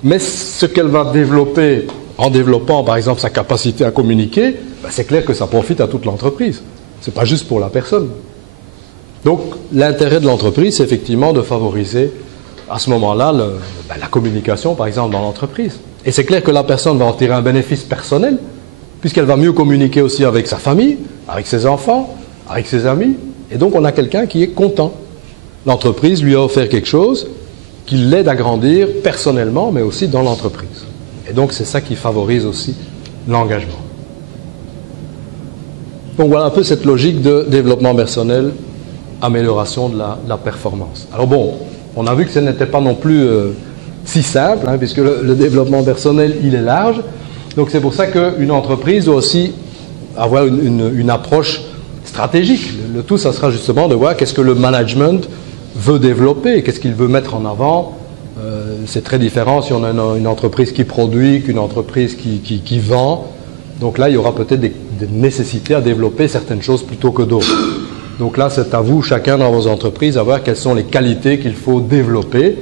mais ce qu'elle va développer en développant, par exemple, sa capacité à communiquer, ben c'est clair que ça profite à toute l'entreprise. Ce n'est pas juste pour la personne. Donc, l'intérêt de l'entreprise, c'est effectivement de favoriser, à ce moment-là, la communication, par exemple, dans l'entreprise. Et c'est clair que la personne va en tirer un bénéfice personnel, puisqu'elle va mieux communiquer aussi avec sa famille, avec ses enfants, avec ses amis. Et donc, on a quelqu'un qui est content. L'entreprise lui a offert quelque chose qui l'aide à grandir personnellement, mais aussi dans l'entreprise. Et donc, c'est ça qui favorise aussi l'engagement. Donc, voilà un peu cette logique de développement personnel, amélioration de la performance. Alors bon, on a vu que ce n'était pas non plus si simple, hein, puisque le développement personnel, il est large. Donc, c'est pour ça qu'une entreprise doit aussi avoir une approche stratégique. Le tout, ça sera justement de voir qu'est-ce que le management veut développer, qu'est-ce qu'il veut mettre en avant. C'est très différent si on a une entreprise qui produit qu'une entreprise qui vend. Donc là, il y aura peut-être des nécessités à développer certaines choses plutôt que d'autres. Donc là, c'est à vous, chacun dans vos entreprises, à voir quelles sont les qualités qu'il faut développer.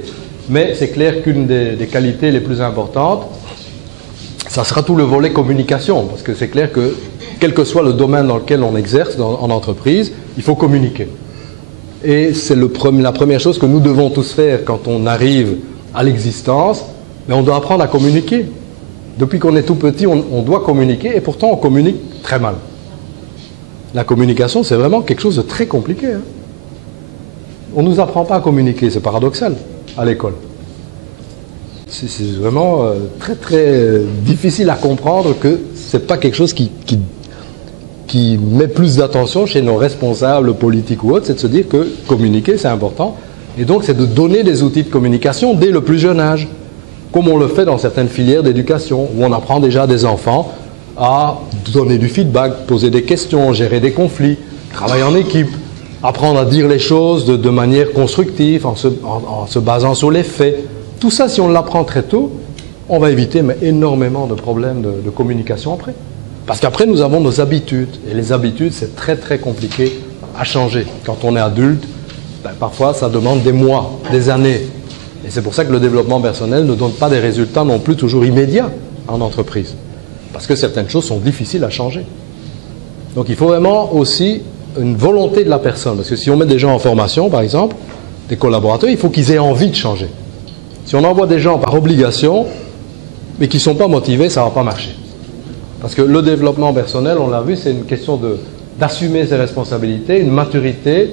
Mais c'est clair qu'une des qualités les plus importantes, ça sera tout le volet communication. Parce que c'est clair que, quel que soit le domaine dans lequel on exerce en entreprise, il faut communiquer. Et c'est la première chose que nous devons tous faire quand on arrive à l'existence, mais on doit apprendre à communiquer. Depuis qu'on est tout petit, on doit communiquer, et pourtant on communique très mal. La communication, c'est vraiment quelque chose de très compliqué. Hein. On ne nous apprend pas à communiquer, c'est paradoxal, à l'école. C'est vraiment très très difficile à comprendre que ce n'est pas quelque chose qui met plus d'attention chez nos responsables politiques ou autres, c'est de se dire que communiquer, c'est important. Et donc, c'est de donner des outils de communication dès le plus jeune âge, comme on le fait dans certaines filières d'éducation, où on apprend déjà des enfants à donner du feedback, poser des questions, gérer des conflits, travailler en équipe, apprendre à dire les choses de manière constructive, en se basant sur les faits. Tout ça, si on l'apprend très tôt, on va éviter énormément de problèmes de communication après. Parce qu'après, nous avons nos habitudes. Et les habitudes, c'est très très compliqué à changer. Quand on est adulte, parfois, ça demande des mois, des années. Et c'est pour ça que le développement personnel ne donne pas des résultats non plus toujours immédiats en entreprise. Parce que certaines choses sont difficiles à changer. Donc il faut vraiment aussi une volonté de la personne. Parce que si on met des gens en formation, par exemple, des collaborateurs, il faut qu'ils aient envie de changer. Si on envoie des gens par obligation, mais qui ne sont pas motivés, ça ne va pas marcher. Parce que le développement personnel, on l'a vu, c'est une question d'assumer ses responsabilités, une maturité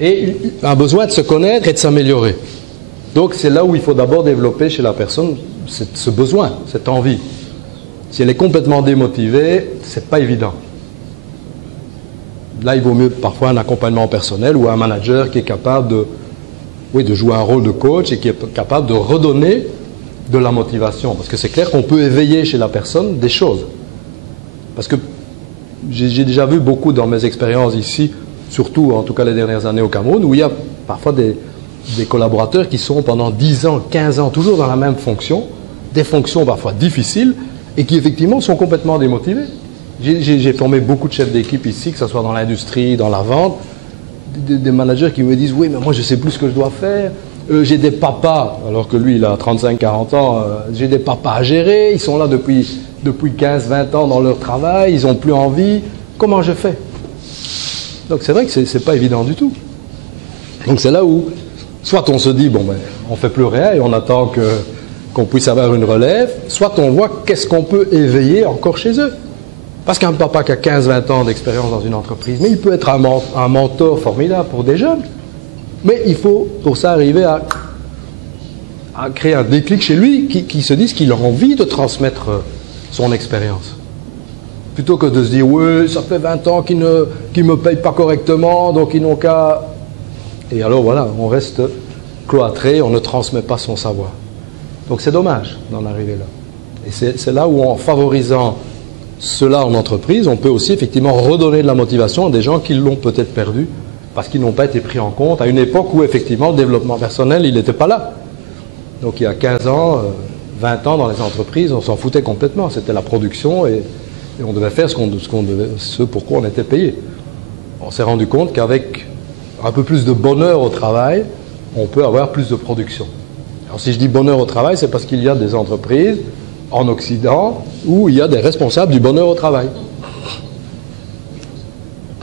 et un besoin de se connaître et de s'améliorer. Donc c'est là où il faut d'abord développer chez la personne ce besoin, cette envie. Si elle est complètement démotivée, ce n'est pas évident. Là, il vaut mieux parfois un accompagnement personnel ou un manager qui est capable de jouer un rôle de coach et qui est capable de redonner de la motivation. Parce que c'est clair qu'on peut éveiller chez la personne des choses. Parce que j'ai déjà vu beaucoup dans mes expériences ici, surtout en tout cas les dernières années au Cameroun, où il y a parfois des collaborateurs qui sont pendant 10 ans, 15 ans, toujours dans la même fonction, des fonctions parfois difficiles, et qui effectivement sont complètement démotivés. J'ai formé beaucoup de chefs d'équipe ici, que ce soit dans l'industrie, dans la vente, des managers qui me disent « Oui, mais moi je ne sais plus ce que je dois faire, j'ai des papas, alors que lui il a 35-40 ans, j'ai des papas à gérer, ils sont là depuis 15-20 ans dans leur travail, ils n'ont plus envie, comment je fais ?» Donc c'est vrai que ce n'est pas évident du tout. Donc c'est là où, soit on se dit « Bon, ben, on ne fait plus rien et on attend qu'on puisse avoir une relève », soit on voit qu'est-ce qu'on peut éveiller encore chez eux. Parce qu'un papa qui a 15-20 ans d'expérience dans une entreprise, mais il peut être un mentor formidable pour des jeunes. Mais il faut pour ça arriver à créer un déclic chez lui qui se dise qu'il a envie de transmettre son expérience. Plutôt que de se dire « Oui, ça fait 20 ans qu'ils ne me payent pas correctement, donc ils n'ont qu'à... » Et alors voilà, on reste cloîtré, on ne transmet pas son savoir. Donc c'est dommage d'en arriver là. Et c'est là où en favorisant cela en entreprise, on peut aussi effectivement redonner de la motivation à des gens qui l'ont peut-être perdu parce qu'ils n'ont pas été pris en compte à une époque où effectivement le développement personnel, il n'était pas là. Donc il y a 15 ans, 20 ans dans les entreprises, on s'en foutait complètement. C'était la production et on devait faire ce pourquoi on était payé. On s'est rendu compte qu'avec un peu plus de bonheur au travail, on peut avoir plus de production. Alors si je dis bonheur au travail, c'est parce qu'il y a des entreprises en Occident où il y a des responsables du bonheur au travail.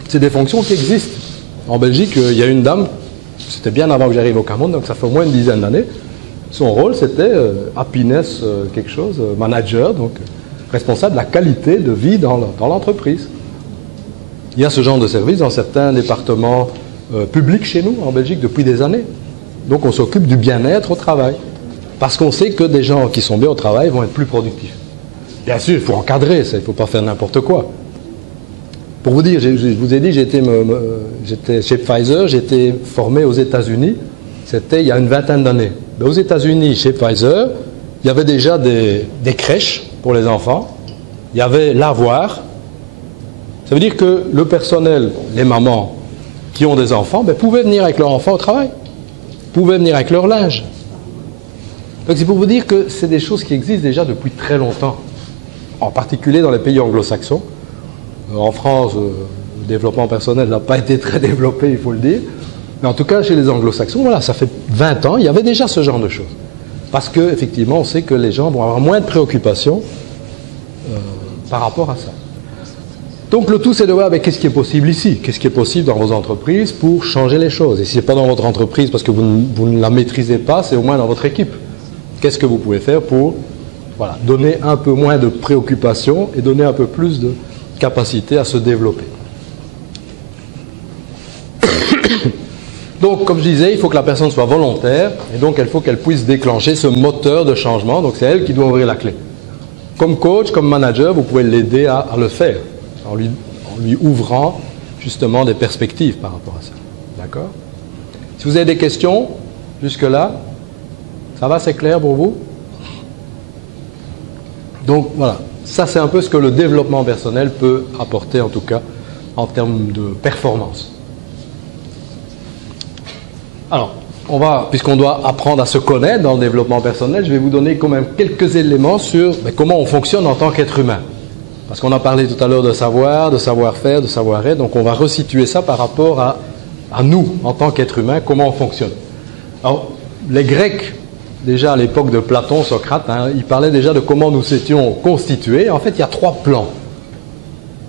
C'est des fonctions qui existent. En Belgique, il y a une dame, c'était bien avant que j'arrive au Cameroun, donc ça fait au moins une dizaine d'années. Son rôle, c'était happiness quelque chose, manager, donc responsable de la qualité de vie dans l'entreprise. Il y a ce genre de service dans certains départements publics chez nous, en Belgique, depuis des années. Donc on s'occupe du bien-être au travail. Parce qu'on sait que des gens qui sont bien au travail vont être plus productifs. Bien sûr, il faut encadrer ça, il ne faut pas faire n'importe quoi. Pour vous dire, je vous ai dit, j'étais chez Pfizer, j'ai été formé aux États-Unis, c'était il y a une vingtaine d'années. Aux États-Unis, chez Pfizer, il y avait déjà des crèches pour les enfants, il y avait lavoir. Ça veut dire que le personnel, les mamans qui ont des enfants, pouvaient venir avec leurs enfants au travail, pouvaient venir avec leur linge. Donc c'est pour vous dire que c'est des choses qui existent déjà depuis très longtemps, en particulier dans les pays anglo-saxons. En France, le développement personnel n'a pas été très développé, il faut le dire. Mais en tout cas, chez les anglo-saxons, voilà, ça fait 20 ans, il y avait déjà ce genre de choses. Parce qu'effectivement, on sait que les gens vont avoir moins de préoccupations par rapport à ça. Donc le tout, c'est de voir qu'est-ce qui est possible ici, qu'est-ce qui est possible dans vos entreprises pour changer les choses. Et si ce n'est pas dans votre entreprise parce que vous ne la maîtrisez pas, c'est au moins dans votre équipe. Qu'est-ce que vous pouvez faire pour donner un peu moins de préoccupations et donner un peu plus de capacité à se développer. Donc, comme je disais, il faut que la personne soit volontaire et donc il faut qu'elle puisse déclencher ce moteur de changement. Donc, c'est elle qui doit ouvrir la clé. Comme coach, comme manager, vous pouvez l'aider à le faire en lui ouvrant justement des perspectives par rapport à ça. D'accord ? Si vous avez des questions jusque-là, ça va, c'est clair pour vous? Donc voilà, ça c'est un peu ce que le développement personnel peut apporter en tout cas en termes de performance. Alors, puisqu'on doit apprendre à se connaître dans le développement personnel, je vais vous donner quand même quelques éléments sur comment on fonctionne en tant qu'être humain. Parce qu'on a parlé tout à l'heure de savoir, de savoir-faire, de savoir-être, donc on va resituer ça par rapport à nous en tant qu'être humain, comment on fonctionne. Alors, les Grecs, déjà à l'époque de Platon, Socrate, ils parlaient déjà de comment nous étions constitués. En fait, il y a 3 plans.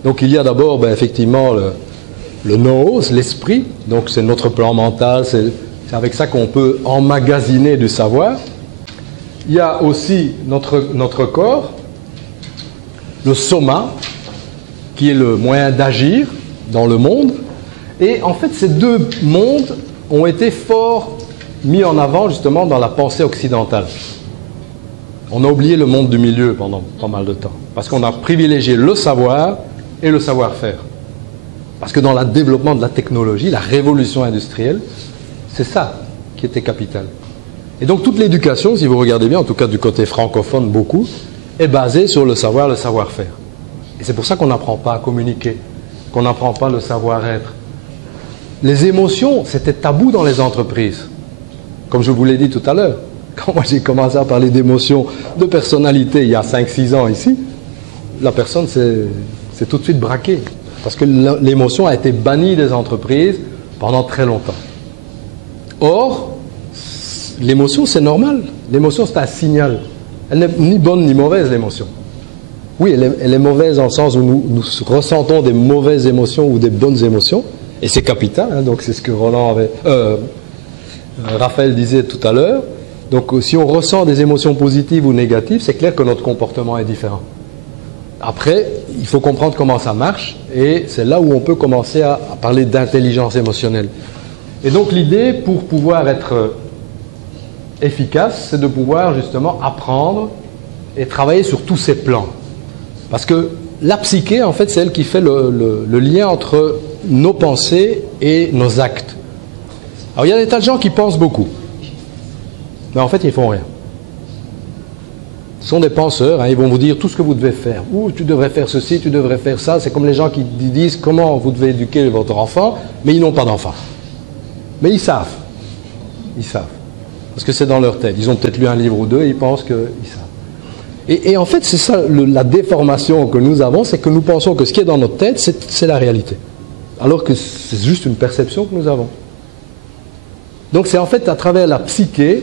Donc il y a d'abord effectivement le nous, l'esprit, donc c'est notre plan mental, c'est avec ça qu'on peut emmagasiner du savoir. Il y a aussi notre corps, le soma, qui est le moyen d'agir dans le monde. Et en fait, ces 2 mondes ont été fort mis en avant justement dans la pensée occidentale. On a oublié le monde du milieu pendant pas mal de temps, parce qu'on a privilégié le savoir et le savoir-faire. Parce que dans le développement de la technologie, la révolution industrielle, c'est ça qui était capital. Et donc toute l'éducation, si vous regardez bien, en tout cas du côté francophone beaucoup, est basée sur le savoir, le savoir-faire. Et c'est pour ça qu'on n'apprend pas à communiquer, qu'on n'apprend pas le savoir-être. Les émotions, c'était tabou dans les entreprises. Comme je vous l'ai dit tout à l'heure, quand moi j'ai commencé à parler d'émotions, de personnalité il y a 5-6 ans ici, la personne s'est tout de suite braquée. Parce que l'émotion a été bannie des entreprises pendant très longtemps. Or, l'émotion c'est normal. L'émotion c'est un signal. Elle n'est ni bonne ni mauvaise, l'émotion. Oui, elle est mauvaise dans le sens où nous ressentons des mauvaises émotions ou des bonnes émotions. Et c'est capital, donc c'est ce que Raphaël disait tout à l'heure. Donc si on ressent des émotions positives ou négatives, c'est clair que notre comportement est différent. Après, il faut comprendre comment ça marche, et c'est là où on peut commencer à parler d'intelligence émotionnelle. Et donc l'idée, pour pouvoir être efficace, c'est de pouvoir justement apprendre et travailler sur tous ces plans. Parce que la psyché, en fait, c'est elle qui fait le lien entre nos pensées et nos actes. Alors il y a des tas de gens qui pensent beaucoup, mais en fait ils font rien. sont des penseurs, hein, ils vont vous dire tout ce que vous devez faire. Ou tu devrais faire ceci, tu devrais faire ça. C'est comme les gens qui disent comment vous devez éduquer votre enfant, mais ils n'ont pas d'enfant. Mais ils savent. Ils savent. Parce que c'est dans leur tête. Ils ont peut-être lu un livre ou deux et ils pensent qu'ils savent. Et en fait, c'est ça la déformation que nous avons, c'est que nous pensons que ce qui est dans notre tête, c'est la réalité. Alors que c'est juste une perception que nous avons. Donc c'est en fait à travers la psyché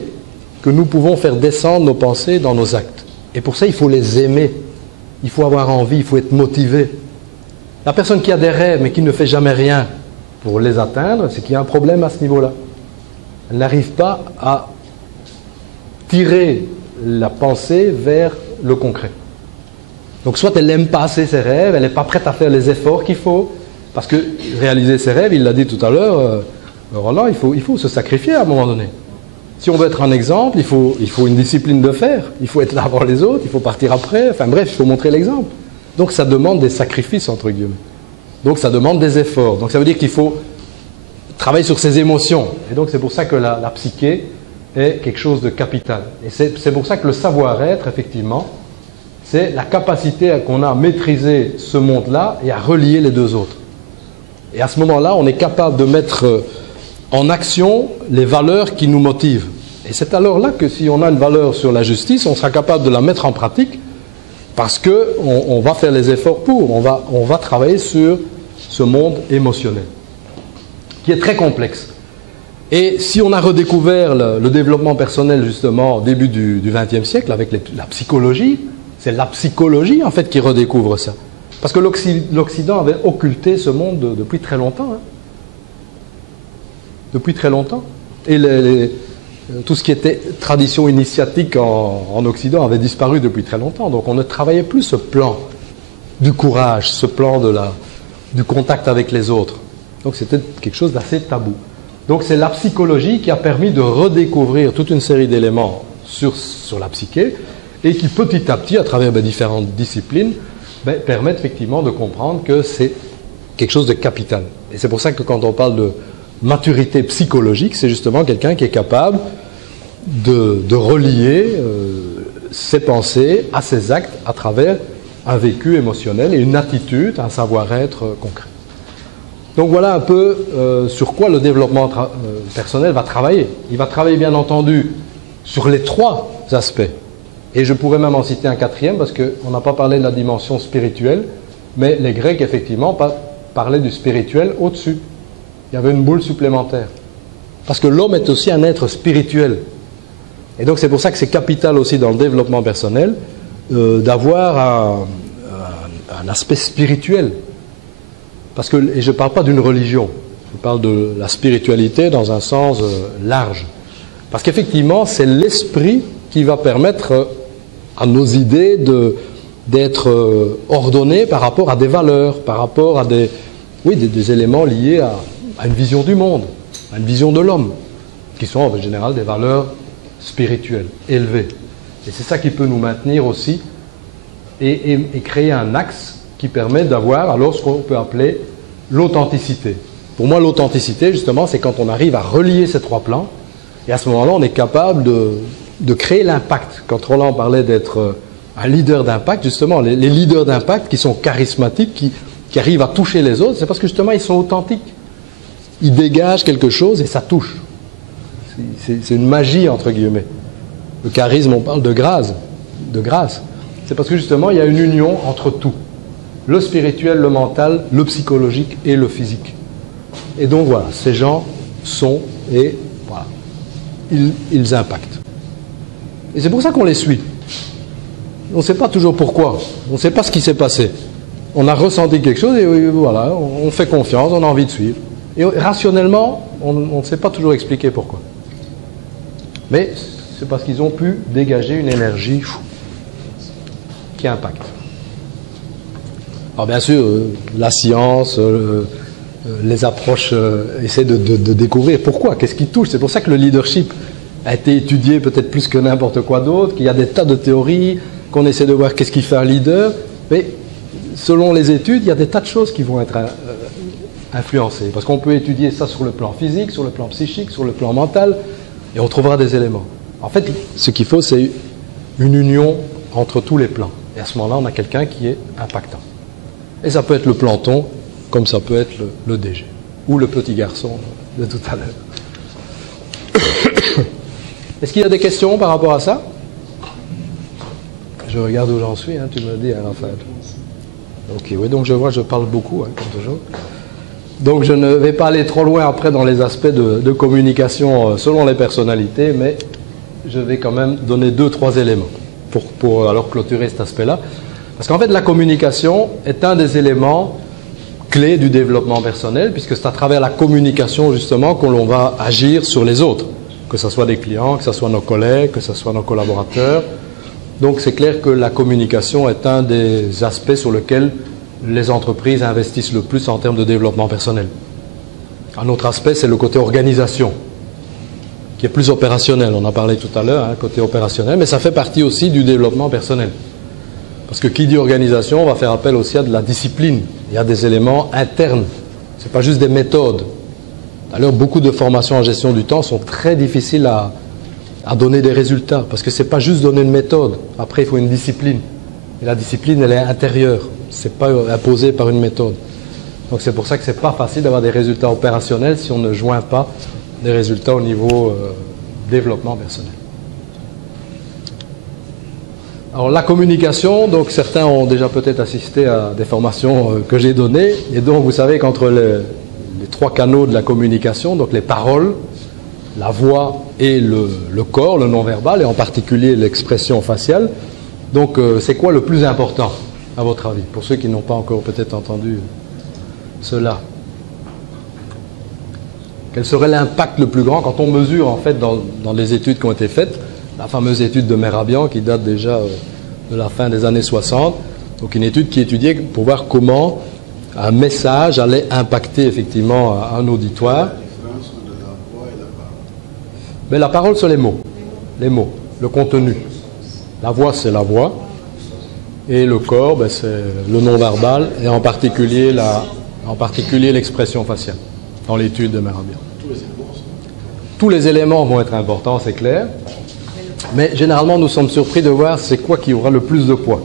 que nous pouvons faire descendre nos pensées dans nos actes. Et pour ça, il faut les aimer. Il faut avoir envie, il faut être motivé. La personne qui a des rêves mais qui ne fait jamais rien pour les atteindre, c'est qu'il y a un problème à ce niveau-là. Elle n'arrive pas à tirer la pensée vers le concret. Donc soit elle n'aime pas assez ses rêves, elle n'est pas prête à faire les efforts qu'il faut, parce que réaliser ses rêves, il l'a dit tout à l'heure, Roland, il faut se sacrifier à un moment donné. Si on veut être un exemple, il faut une discipline de fer, il faut être là avant les autres, il faut partir après, enfin bref, il faut montrer l'exemple. Donc ça demande des sacrifices, entre guillemets. Donc ça demande des efforts. Donc ça veut dire qu'il faut travailler sur ses émotions. Et donc c'est pour ça que la psyché est quelque chose de capital. Et c'est pour ça que le savoir-être, effectivement, c'est la capacité qu'on a à maîtriser ce monde-là et à relier les deux autres. Et à ce moment-là, on est capable de mettre en action les valeurs qui nous motivent. Et c'est alors là que si on a une valeur sur la justice, on sera capable de la mettre en pratique parce qu'on va faire les efforts pour, on va travailler sur ce monde émotionnel qui est très complexe. Et si on a redécouvert le développement personnel justement au début du XXe siècle avec la psychologie, c'est la psychologie en fait qui redécouvre ça. Parce que l'Occident avait occulté ce monde depuis très longtemps. Hein. Depuis très longtemps. Et tout ce qui était tradition initiatique en Occident avait disparu depuis très longtemps. Donc on ne travaillait plus ce plan du courage, ce plan du contact avec les autres. Donc c'était quelque chose d'assez tabou. Donc c'est la psychologie qui a permis de redécouvrir toute une série d'éléments sur la psyché et qui petit à petit, à travers différentes disciplines, permettent effectivement de comprendre que c'est quelque chose de capital. Et c'est pour ça que quand on parle de maturité psychologique, c'est justement quelqu'un qui est capable de relier ses pensées à ses actes à travers un vécu émotionnel et une attitude, un savoir-être concret. Donc voilà un peu sur quoi le développement personnel va travailler. Il va travailler bien entendu sur les trois aspects. Et je pourrais même en citer un quatrième parce qu'on n'a pas parlé de la dimension spirituelle, mais les Grecs effectivement parlaient du spirituel au-dessus. Il y avait une boule supplémentaire. Parce que l'homme est aussi un être spirituel. Et donc c'est pour ça que c'est capital aussi dans le développement personnel d'avoir un aspect spirituel. Parce que, et je ne parle pas d'une religion, je parle de la spiritualité dans un sens large. Parce qu'effectivement, c'est l'esprit qui va permettre à nos idées d'être ordonnées par rapport à des valeurs, par rapport à des éléments liés à une vision du monde, à une vision de l'homme, qui sont en général des valeurs spirituelles, élevées. Et c'est ça qui peut nous maintenir aussi et créer un axe qui permet d'avoir alors ce qu'on peut appeler l'authenticité. Pour moi, l'authenticité, justement, c'est quand on arrive à relier ces trois plans, et à ce moment-là, on est capable de créer l'impact. Quand Roland parlait d'être un leader d'impact, justement, les leaders d'impact qui sont charismatiques, qui arrivent à toucher les autres, c'est parce que justement, ils sont authentiques. Ils dégagent quelque chose et ça touche. C'est une magie, entre guillemets. Le charisme, on parle de grâce. C'est parce que justement, il y a une union entre tout. Le spirituel, le mental, le psychologique et le physique. Et donc voilà, ces gens sont, et voilà, ils impactent. Et c'est pour ça qu'on les suit. On ne sait pas toujours pourquoi, on ne sait pas ce qui s'est passé. On a ressenti quelque chose et voilà, on fait confiance, on a envie de suivre. Et rationnellement, on ne sait pas toujours expliquer pourquoi. Mais c'est parce qu'ils ont pu dégager une énergie qui impacte. Alors bien sûr, la science, les approches essaient de découvrir pourquoi, qu'est-ce qui touche. C'est pour ça que le leadership a été étudié peut-être plus que n'importe quoi d'autre, qu'il y a des tas de théories, qu'on essaie de voir qu'est-ce qui fait un leader. Mais selon les études, il y a des tas de choses qui vont être influencées. Parce qu'on peut étudier ça sur le plan physique, sur le plan psychique, sur le plan mental, et on trouvera des éléments. En fait, ce qu'il faut, c'est une union entre tous les plans. Et à ce moment-là, on a quelqu'un qui est impactant. Et ça peut être le planton, comme ça peut être le DG, ou le petit garçon de tout à l'heure. Est-ce qu'il y a des questions par rapport à ça? Je regarde où j'en suis, hein, tu me dis, hein, Raphaël. Ok, oui, donc je vois, je parle beaucoup, hein, comme toujours. Donc je ne vais pas aller trop loin après dans les aspects de communication selon les personnalités, mais je vais quand même donner 2-3 éléments pour alors clôturer cet aspect-là. Parce qu'en fait, la communication est un des éléments clés du développement personnel, puisque c'est à travers la communication justement qu'on va agir sur les autres, que ce soit des clients, que ce soit nos collègues, que ce soit nos collaborateurs. Donc c'est clair que la communication est un des aspects sur lesquels les entreprises investissent le plus en termes de développement personnel. Un autre aspect, c'est le côté organisation, qui est plus opérationnel. On en a parlé tout à l'heure, hein, côté opérationnel, mais ça fait partie aussi du développement personnel. Parce que qui dit organisation va faire appel aussi à de la discipline. Il y a des éléments internes. Ce n'est pas juste des méthodes. D'ailleurs, beaucoup de formations en gestion du temps sont très difficiles à donner des résultats. Parce que ce n'est pas juste donner une méthode. Après, il faut une discipline. Et la discipline, elle est intérieure. Ce n'est pas imposé par une méthode. Donc c'est pour ça que ce n'est pas facile d'avoir des résultats opérationnels si on ne joint pas des résultats au niveau développement personnel. Alors la communication, donc certains ont déjà peut-être assisté à des formations que j'ai données, et donc vous savez qu'entre les 3 canaux de la communication, donc les paroles, la voix et le corps, le non-verbal, et en particulier l'expression faciale, donc c'est quoi le plus important à votre avis, pour ceux qui n'ont pas encore peut-être entendu cela? Quel serait l'impact le plus grand quand on mesure en fait dans les études qui ont été faites? La fameuse étude de Merabian qui date déjà de la fin des années 60. Donc une étude qui étudiait pour voir comment un message allait impacter effectivement un auditoire. Mais la parole, c'est les mots, le contenu. La voix, c'est la voix. Et le corps, ben, c'est le non-verbal et en particulier l'expression faciale dans l'étude de Merabian. Tous les éléments vont être importants, c'est clair. Mais généralement, nous sommes surpris de voir c'est quoi qui aura le plus de poids.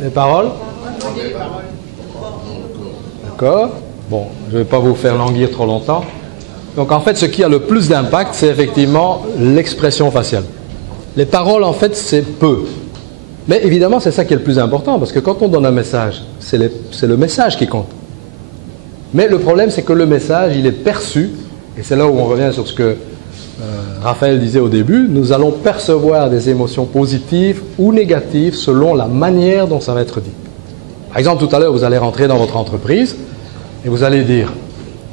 Les paroles. D'accord. Bon, je ne vais pas vous faire languir trop longtemps. Donc en fait, ce qui a le plus d'impact, c'est effectivement l'expression faciale. Les paroles, en fait, c'est peu. Mais évidemment, c'est ça qui est le plus important, parce que quand on donne un message, c'est le message qui compte. Mais le problème, c'est que le message, il est perçu, et c'est là où on revient sur ce que Raphaël disait au début, nous allons percevoir des émotions positives ou négatives selon la manière dont ça va être dit. Par exemple, tout à l'heure, vous allez rentrer dans votre entreprise et vous allez dire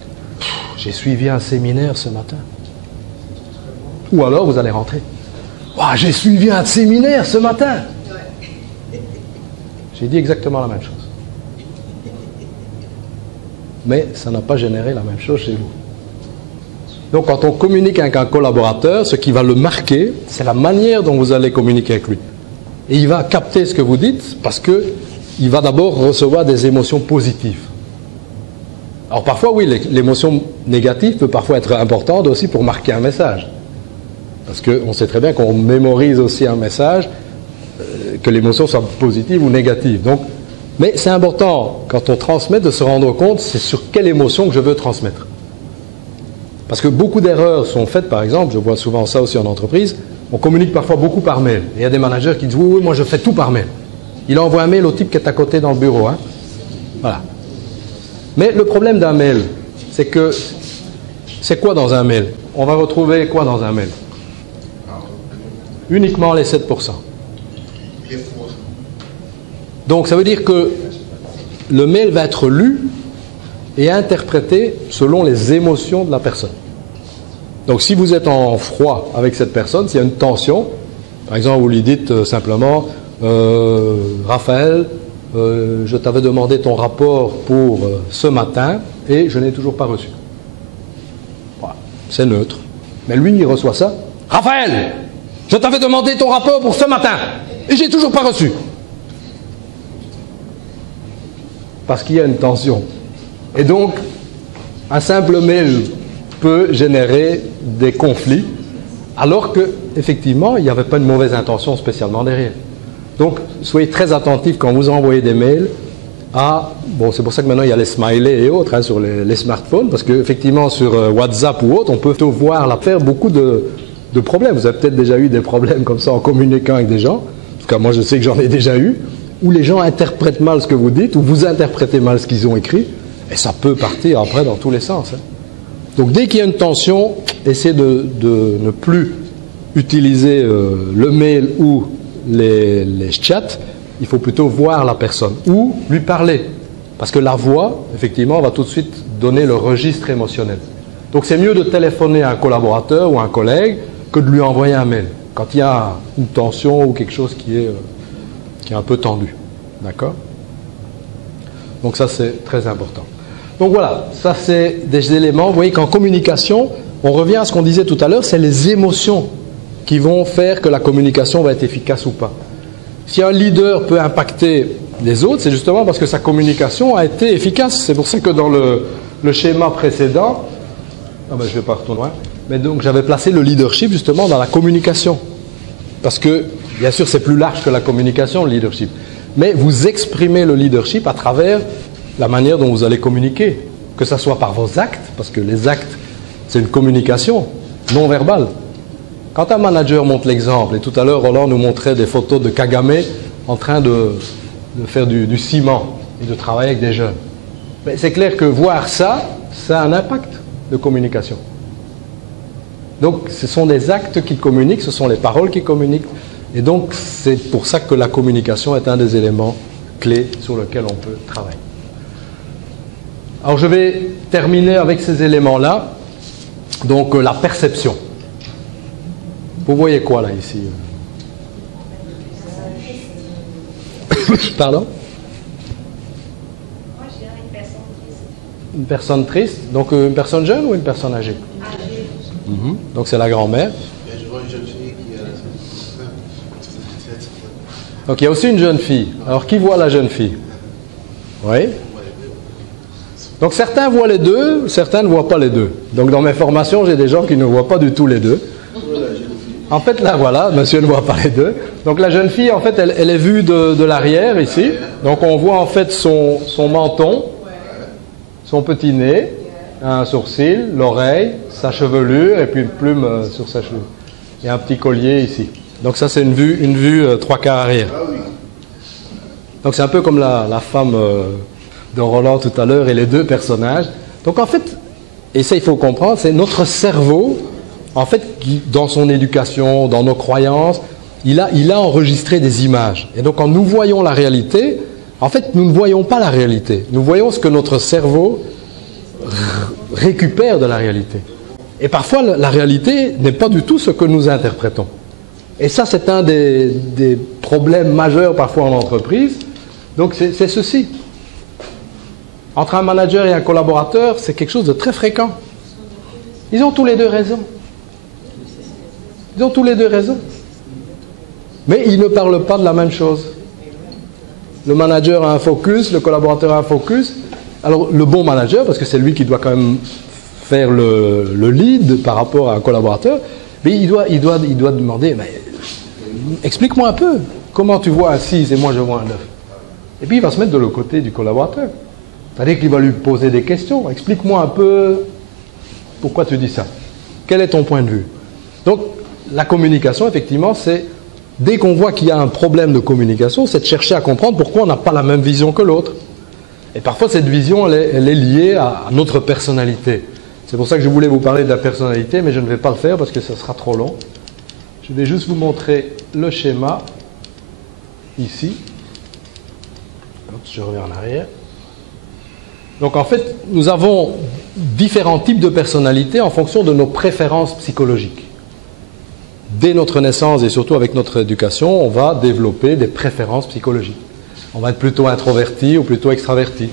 « J'ai suivi un séminaire ce matin ». Ou alors, vous allez rentrer « Oh, j'ai suivi un séminaire ce matin ». J'ai dit exactement la même chose. Mais ça n'a pas généré la même chose chez vous. Donc quand on communique avec un collaborateur, ce qui va le marquer, c'est la manière dont vous allez communiquer avec lui. Et il va capter ce que vous dites parce qu'il va d'abord recevoir des émotions positives. Alors parfois, oui, l'émotion négative peut parfois être importante aussi pour marquer un message. Parce qu'on sait très bien qu'on mémorise aussi un message, que l'émotion soit positive ou négative. Donc, mais c'est important, quand on transmet, de se rendre compte, c'est sur quelle émotion que je veux transmettre. Parce que beaucoup d'erreurs sont faites, par exemple, je vois souvent ça aussi en entreprise, on communique parfois beaucoup par mail. Et il y a des managers qui disent, oui, moi je fais tout par mail. Il envoie un mail au type qui est à côté dans le bureau. Hein. Voilà. Mais le problème d'un mail, c'est que, c'est quoi dans un mail? On va retrouver quoi dans un mail? Uniquement les 7%. Donc ça veut dire que le mail va être lu et interprété selon les émotions de la personne. Donc si vous êtes en froid avec cette personne, s'il y a une tension, par exemple vous lui dites simplement Raphaël, je t'avais demandé ton rapport pour ce matin et je n'ai toujours pas reçu. Voilà, c'est neutre. Mais lui, il reçoit ça. Raphaël, je t'avais demandé ton rapport pour ce matin et j'ai toujours pas reçu. Parce qu'il y a une tension. Et donc, un simple mail peut générer des conflits alors qu'effectivement, il n'y avait pas de mauvaise intention spécialement derrière. Donc, soyez très attentifs quand vous envoyez des mails à... Bon, c'est pour ça que maintenant, il y a les smileys et autres sur les smartphones, parce qu'effectivement, sur WhatsApp ou autre, on peut voir faire beaucoup de problèmes. Vous avez peut-être déjà eu des problèmes comme ça en communiquant avec des gens. En tout cas, moi, je sais que j'en ai déjà eu, où les gens interprètent mal ce que vous dites, ou vous interprétez mal ce qu'ils ont écrit, et ça peut partir après dans tous les sens. Donc, dès qu'il y a une tension, essayez de ne plus utiliser le mail ou les chats. Il faut plutôt voir la personne ou lui parler. Parce que la voix, effectivement, va tout de suite donner le registre émotionnel. Donc c'est mieux de téléphoner à un collaborateur ou à un collègue que de lui envoyer un mail. Quand il y a une tension ou quelque chose qui est un peu tendu. D'accord? Donc ça, c'est très important. Donc voilà, ça c'est des éléments. Vous voyez qu'en communication, on revient à ce qu'on disait tout à l'heure, c'est les émotions qui vont faire que la communication va être efficace ou pas. Si un leader peut impacter les autres, c'est justement parce que sa communication a été efficace. C'est pour ça que dans le schéma précédent, je ne vais pas retourner loin, mais donc j'avais placé le leadership justement dans la communication. Parce que, bien sûr, c'est plus large que la communication, le leadership. Mais vous exprimez le leadership à travers la manière dont vous allez communiquer. Que ce soit par vos actes, parce que les actes, c'est une communication non verbale. Quand un manager montre l'exemple, et tout à l'heure Roland nous montrait des photos de Kagame en train de faire du ciment et de travailler avec des jeunes. Mais c'est clair que voir ça, ça a un impact de communication. Donc ce sont des actes qui communiquent, ce sont les paroles qui communiquent. Et donc c'est pour ça que la communication est un des éléments clés sur lesquels on peut travailler. Alors je vais terminer avec ces éléments-là. Donc la perception. Vous voyez quoi là ici? Pardon? Moi, je dirais une personne triste. Une personne triste? Donc une personne jeune ou une personne âgée? Âgée. Donc c'est la grand-mère. Je vois une jeune fille qui a... Donc il y a aussi une jeune fille. Alors qui voit la jeune fille? Oui. Donc certains voient les deux, certains ne voient pas les deux. Donc dans mes formations, j'ai des gens qui ne voient pas du tout les deux. En fait, là, voilà, monsieur ne voit pas les deux. Donc la jeune fille, en fait, elle est vue de l'arrière, ici. Donc on voit en fait son menton, son petit nez, un sourcil, l'oreille, sa chevelure, et puis une plume sur sa chevelure. Et un petit collier ici. Donc ça, c'est une vue trois quarts arrière. Donc c'est un peu comme la femme de Roland tout à l'heure et les deux personnages. Donc en fait, et ça il faut comprendre, c'est notre cerveau, en fait, qui, dans son éducation, dans nos croyances, il a enregistré des images. Et donc quand nous voyons la réalité, en fait, nous ne voyons pas la réalité. Nous voyons ce que notre cerveau récupère de la réalité. Et parfois, la réalité n'est pas du tout ce que nous interprétons. Et ça, c'est un des problèmes majeurs parfois en entreprise. Donc c'est ceci. Entre un manager et un collaborateur, c'est quelque chose de très fréquent. Ils ont tous les deux raison. Ils ont tous les deux raison. Mais ils ne parlent pas de la même chose. Le manager a un focus, le collaborateur a un focus. Alors le bon manager, parce que c'est lui qui doit quand même faire le lead par rapport à un collaborateur, mais il doit demander, mais, explique-moi un peu, comment tu vois un 6 et moi je vois un 9. Et puis il va se mettre de l'autre côté du collaborateur. C'est-à-dire qu'il va lui poser des questions. Explique-moi un peu pourquoi tu dis ça. Quel est ton point de vue? Donc la communication, effectivement, c'est dès qu'on voit qu'il y a un problème de communication, c'est de chercher à comprendre pourquoi on n'a pas la même vision que l'autre. Et parfois cette vision, elle est liée à notre personnalité. C'est pour ça que je voulais vous parler de la personnalité, mais je ne vais pas le faire parce que ça sera trop long. Je vais juste vous montrer le schéma ici. Je reviens en arrière. Donc en fait, nous avons différents types de personnalités en fonction de nos préférences psychologiques. Dès notre naissance et surtout avec notre éducation, on va développer des préférences psychologiques. On va être plutôt introverti ou plutôt extraverti.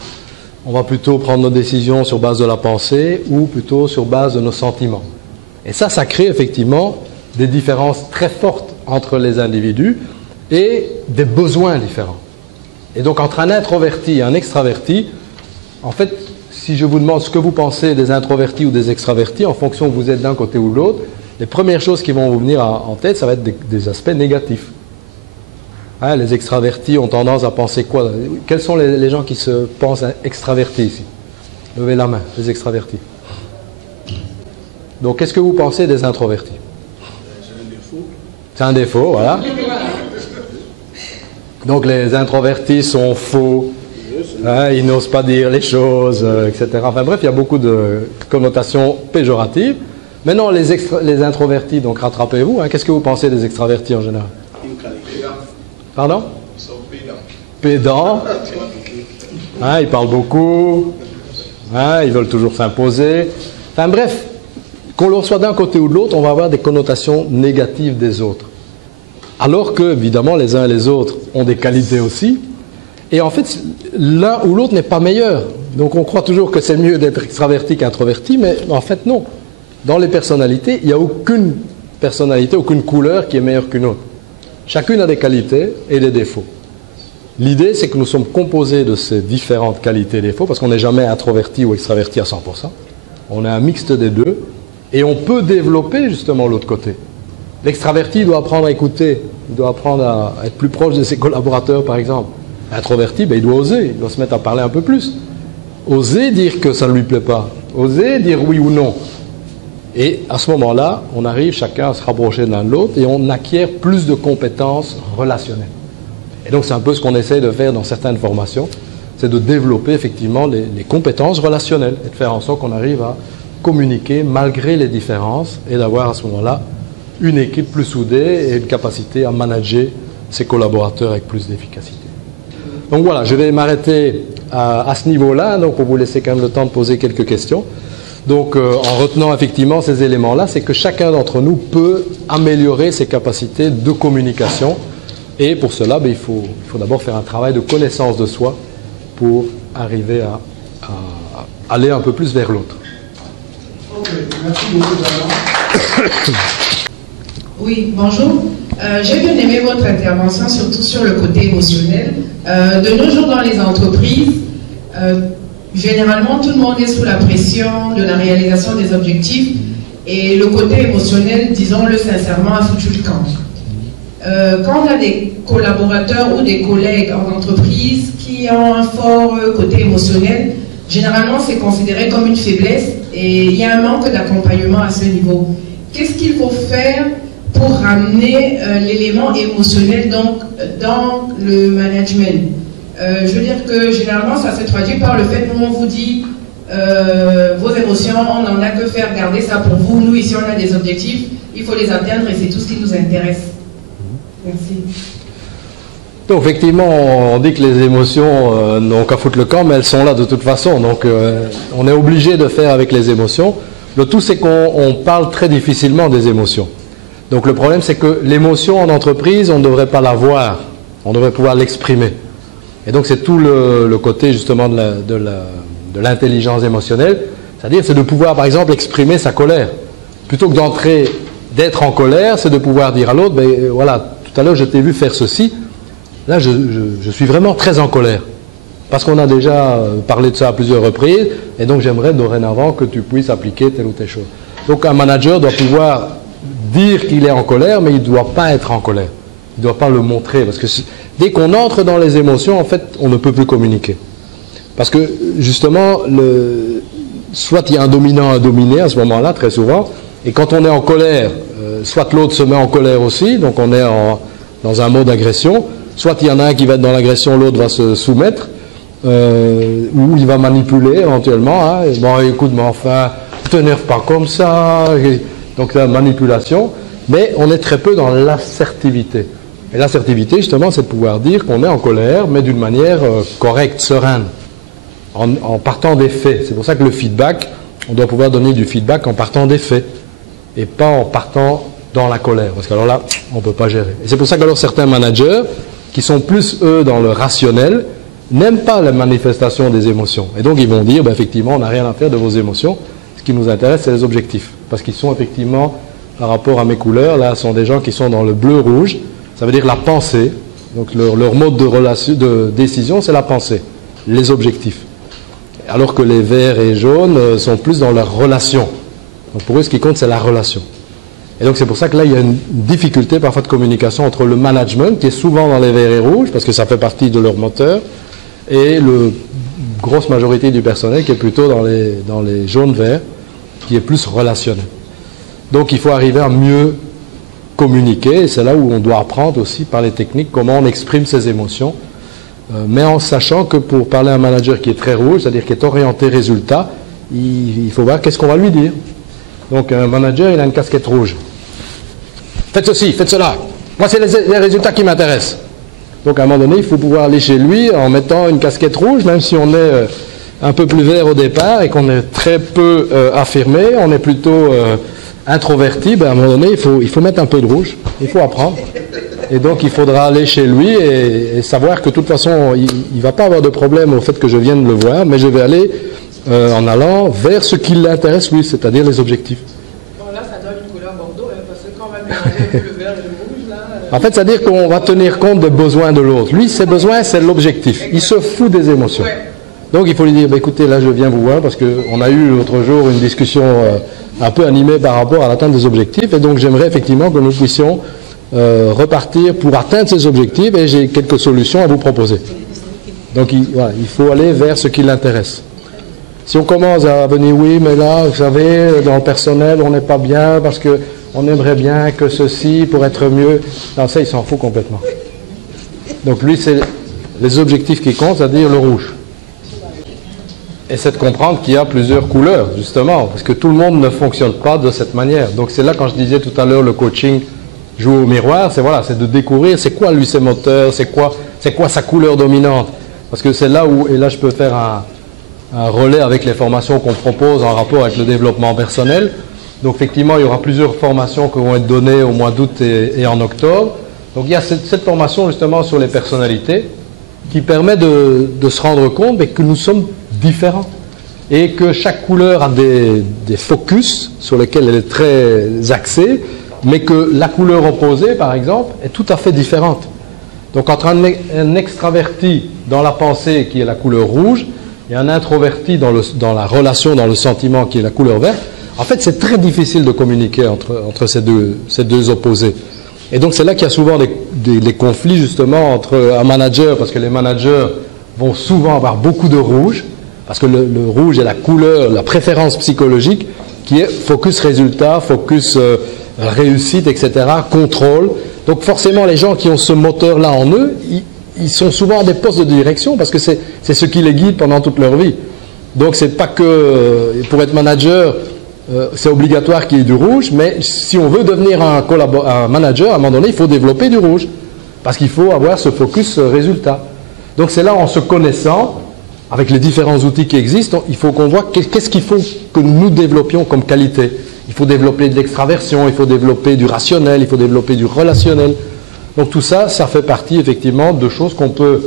On va plutôt prendre nos décisions sur base de la pensée ou plutôt sur base de nos sentiments. Et ça crée effectivement des différences très fortes entre les individus et des besoins différents. Et donc entre un introverti et un extraverti, en fait, si je vous demande ce que vous pensez des introvertis ou des extravertis, en fonction que vous êtes d'un côté ou de l'autre, les premières choses qui vont vous venir en tête, ça va être des aspects négatifs. Hein, les extravertis ont tendance à penser quoi? Quels sont les gens qui se pensent extravertis ici? Levez la main, les extravertis. Donc, qu'est-ce que vous pensez des introvertis? C'est un défaut. C'est un défaut, voilà. Donc, les introvertis sont faux, hein, ils n'osent pas dire les choses, etc. Enfin bref, il y a beaucoup de connotations péjoratives. Maintenant, les introvertis, donc rattrapez-vous. Hein, qu'est-ce que vous pensez des extravertis en général? Une qualité. Pardon? Ils sont pédants. Pédants. Hein, ils parlent beaucoup. Hein, ils veulent toujours s'imposer. Enfin bref, qu'on le soit d'un côté ou de l'autre, on va avoir des connotations négatives des autres. Alors que, évidemment, les uns et les autres ont des qualités aussi. Et en fait, l'un ou l'autre n'est pas meilleur. Donc on croit toujours que c'est mieux d'être extraverti qu'introverti, mais en fait non. Dans les personnalités, il n'y a aucune personnalité, aucune couleur qui est meilleure qu'une autre. Chacune a des qualités et des défauts. L'idée, c'est que nous sommes composés de ces différentes qualités et défauts, parce qu'on n'est jamais introverti ou extraverti à 100%. On est un mixte des deux, et on peut développer justement l'autre côté. L'extraverti, il doit apprendre à écouter, il doit apprendre à être plus proche de ses collaborateurs, par exemple. L'introverti, il doit oser, il doit se mettre à parler un peu plus. Oser dire que ça ne lui plaît pas, oser dire oui ou non. Et à ce moment-là, on arrive chacun à se rapprocher de l'un de l'autre et on acquiert plus de compétences relationnelles. Et donc c'est un peu ce qu'on essaie de faire dans certaines formations, c'est de développer effectivement les compétences relationnelles et de faire en sorte qu'on arrive à communiquer malgré les différences et d'avoir à ce moment-là une équipe plus soudée et une capacité à manager ses collaborateurs avec plus d'efficacité. Donc voilà, je vais m'arrêter à ce niveau-là, donc pour vous laisser quand même le temps de poser quelques questions. Donc en retenant effectivement ces éléments-là, c'est que chacun d'entre nous peut améliorer ses capacités de communication. Et pour cela, il faut d'abord faire un travail de connaissance de soi pour arriver à aller un peu plus vers l'autre. Ok, merci beaucoup Jean. Oui, bonjour. J'ai bien aimé votre intervention, surtout sur le côté émotionnel. De nos jours dans les entreprises, généralement tout le monde est sous la pression de la réalisation des objectifs et le côté émotionnel, disons-le sincèrement, a foutu le camp. Quand on a des collaborateurs ou des collègues en entreprise qui ont un fort côté émotionnel, généralement c'est considéré comme une faiblesse et il y a un manque d'accompagnement à ce niveau. Qu'est-ce qu'il faut faire pour ramener l'élément émotionnel dans le management? Je veux dire que généralement ça se traduit par le fait qu'on vous dit vos émotions, on n'en a que faire, gardez ça pour vous, nous ici on a des objectifs, il faut les atteindre et c'est tout ce qui nous intéresse. Merci. Donc effectivement, on dit que les émotions n'ont qu'à foutre le camp, mais elles sont là de toute façon, donc on est obligé de faire avec les émotions. Le tout c'est qu'on parle très difficilement des émotions. Donc le problème c'est que l'émotion en entreprise, on ne devrait pas l'avoir, on devrait pouvoir l'exprimer. Et donc c'est tout le côté justement de l'intelligence émotionnelle, c'est-à-dire c'est de pouvoir par exemple exprimer sa colère. Plutôt que d'être en colère, c'est de pouvoir dire à l'autre, ben voilà, tout à l'heure je t'ai vu faire ceci, là je suis vraiment très en colère. Parce qu'on a déjà parlé de ça à plusieurs reprises, et donc j'aimerais dorénavant que tu puisses appliquer telle ou telle chose. Donc un manager doit pouvoir dire qu'il est en colère, mais il ne doit pas être en colère. Il ne doit pas le montrer, parce que dès qu'on entre dans les émotions, en fait, on ne peut plus communiquer. Parce que, justement, soit il y a un dominant, un dominé à ce moment-là, très souvent, et quand on est en colère, soit l'autre se met en colère aussi, donc on est dans un mode d'agression, soit il y en a un qui va être dans l'agression, l'autre va se soumettre, ou il va manipuler éventuellement. Hein, bon, écoute, mais enfin, ne t'énerve pas comme ça. Donc la manipulation, mais on est très peu dans l'assertivité. Et l'assertivité, justement, c'est de pouvoir dire qu'on est en colère, mais d'une manière correcte, sereine, en partant des faits. C'est pour ça que le feedback, on doit pouvoir donner du feedback en partant des faits, et pas en partant dans la colère, parce qu'alors là, on ne peut pas gérer. Et c'est pour ça qu'alors certains managers, qui sont plus, eux, dans le rationnel, n'aiment pas la manifestation des émotions. Et donc ils vont dire, effectivement, on n'a rien à faire de vos émotions, ce qui nous intéresse, c'est les objectifs. Parce qu'ils sont effectivement, par rapport à mes couleurs, là, sont des gens qui sont dans le bleu-rouge, ça veut dire la pensée. Donc leur mode de décision, c'est la pensée, les objectifs. Alors que les verts et jaunes sont plus dans leur relation. Donc pour eux, ce qui compte, c'est la relation. Et donc c'est pour ça que là, il y a une difficulté parfois de communication entre le management, qui est souvent dans les verts et rouges, parce que ça fait partie de leur moteur, et la grosse majorité du personnel qui est plutôt dans les jaunes-verts, qui est plus relationnel. Donc il faut arriver à mieux communiquer, et c'est là où on doit apprendre aussi par les techniques comment on exprime ses émotions, mais en sachant que pour parler à un manager qui est très rouge, c'est-à-dire qui est orienté résultat, il faut voir qu'est-ce qu'on va lui dire. Donc un manager, il a une casquette rouge. Faites ceci, faites cela. Moi, c'est les résultats qui m'intéressent. Donc à un moment donné, il faut pouvoir aller chez lui en mettant une casquette rouge, même si on est un peu plus vert au départ et qu'on est très peu affirmé, on est plutôt introverti, ben à un moment donné, il faut mettre un peu de rouge, il faut apprendre. Et donc il faudra aller chez lui et savoir que de toute façon, il ne va pas avoir de problème au fait que je vienne le voir, mais je vais aller en allant vers ce qui l'intéresse lui, c'est-à-dire les objectifs. Bon, là, ça donne une couleur bordeaux, hein, parce que quand on va mélanger le vert et le rouge, là... En fait, c'est-à-dire qu'on va tenir compte des besoins de l'autre. Lui, ses besoins, c'est l'objectif. Il se fout des émotions. Ouais. Donc il faut lui dire, bah, écoutez, là je viens vous voir parce qu'on a eu l'autre jour une discussion un peu animée par rapport à l'atteinte des objectifs, et donc j'aimerais effectivement que nous puissions repartir pour atteindre ces objectifs, et j'ai quelques solutions à vous proposer. Donc voilà, il faut aller vers ce qui l'intéresse. Si on commence à venir, oui, mais là, vous savez, dans le personnel, on n'est pas bien parce qu'on aimerait bien que ceci pour être mieux, non, ça, il s'en fout complètement. Donc lui, c'est les objectifs qui comptent, c'est-à-dire le rouge. Et c'est de comprendre qu'il y a plusieurs couleurs, justement, parce que tout le monde ne fonctionne pas de cette manière. Donc c'est là, quand je disais tout à l'heure, le coaching joue au miroir, c'est voilà, c'est de découvrir c'est quoi lui ses moteurs, c'est quoi sa couleur dominante. Parce que c'est là où, et là je peux faire un relais avec les formations qu'on propose en rapport avec le développement personnel. Donc effectivement, il y aura plusieurs formations qui vont être données au mois d'août et en octobre. Donc il y a cette formation justement sur les personnalités qui permet de se rendre compte que nous sommes différents et que chaque couleur a des focus sur lesquels elle est très axée, mais que la couleur opposée, par exemple, est tout à fait différente. Donc entre un extraverti dans la pensée qui est la couleur rouge et un introverti dans la relation, dans le sentiment qui est la couleur verte, en fait c'est très difficile de communiquer entre ces deux opposés. Et donc c'est là qu'il y a souvent des conflits justement entre un manager, parce que les managers vont souvent avoir beaucoup de rouge, parce que le rouge est la couleur, la préférence psychologique qui est focus résultat, focus réussite, etc., contrôle. Donc forcément les gens qui ont ce moteur-là en eux, ils sont souvent à des postes de direction parce que c'est ce qui les guide pendant toute leur vie. Donc c'est pas que pour être manager, c'est obligatoire qu'il y ait du rouge, mais si on veut devenir un manager, à un moment donné, il faut développer du rouge parce qu'il faut avoir ce focus résultat. Donc c'est là, en se connaissant, avec les différents outils qui existent, il faut qu'on voit qu'est-ce qu'il faut que nous développions comme qualité. Il faut développer de l'extraversion, il faut développer du rationnel, il faut développer du relationnel. Donc tout ça, ça fait partie effectivement de choses qu'on peut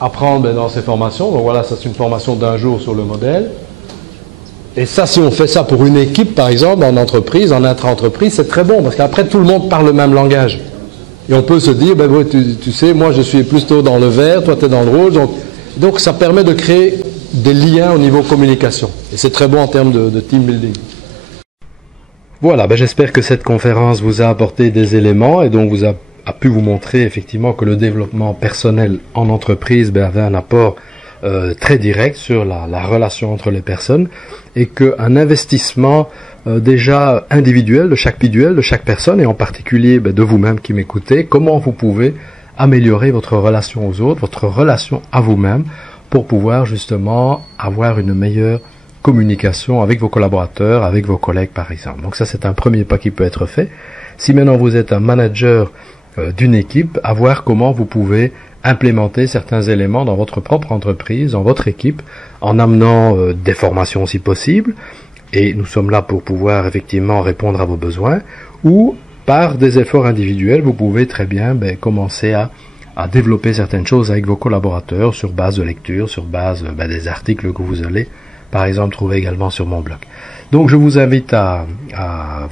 apprendre dans ces formations. Donc voilà, ça c'est une formation d'1 jour sur le modèle. Et ça, si on fait ça pour une équipe, par exemple, en entreprise, en intra-entreprise, c'est très bon, parce qu'après tout le monde parle le même langage. Et on peut se dire, ben, tu sais, moi je suis plutôt dans le vert, toi tu es dans le rouge. Donc ça permet de créer des liens au niveau communication. Et c'est très bon en termes de team building. Voilà, j'espère que cette conférence vous a apporté des éléments et donc a pu vous montrer effectivement que le développement personnel en entreprise avait un apport très direct sur la relation entre les personnes, et qu'un investissement déjà individuel de chaque personne, et en particulier de vous-même qui m'écoutez, comment vous pouvez améliorer votre relation aux autres, votre relation à vous-même, pour pouvoir justement avoir une meilleure communication avec vos collaborateurs, avec vos collègues par exemple. Donc ça c'est un premier pas qui peut être fait. Si maintenant vous êtes un manager d'une équipe, à voir comment vous pouvez implémenter certains éléments dans votre propre entreprise, dans votre équipe, en amenant des formations si possible, et nous sommes là pour pouvoir effectivement répondre à vos besoins, ou par des efforts individuels, vous pouvez très bien commencer à développer certaines choses avec vos collaborateurs sur base de lecture, sur base des articles que vous allez par exemple trouver également sur mon blog. Donc je vous invite à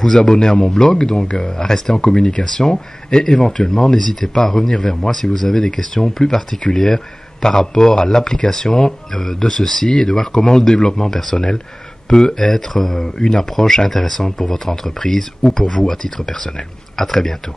vous abonner à mon blog, donc à rester en communication, et éventuellement n'hésitez pas à revenir vers moi si vous avez des questions plus particulières par rapport à l'application de ceci, et de voir comment le développement personnel peut être une approche intéressante pour votre entreprise ou pour vous à titre personnel. À très bientôt.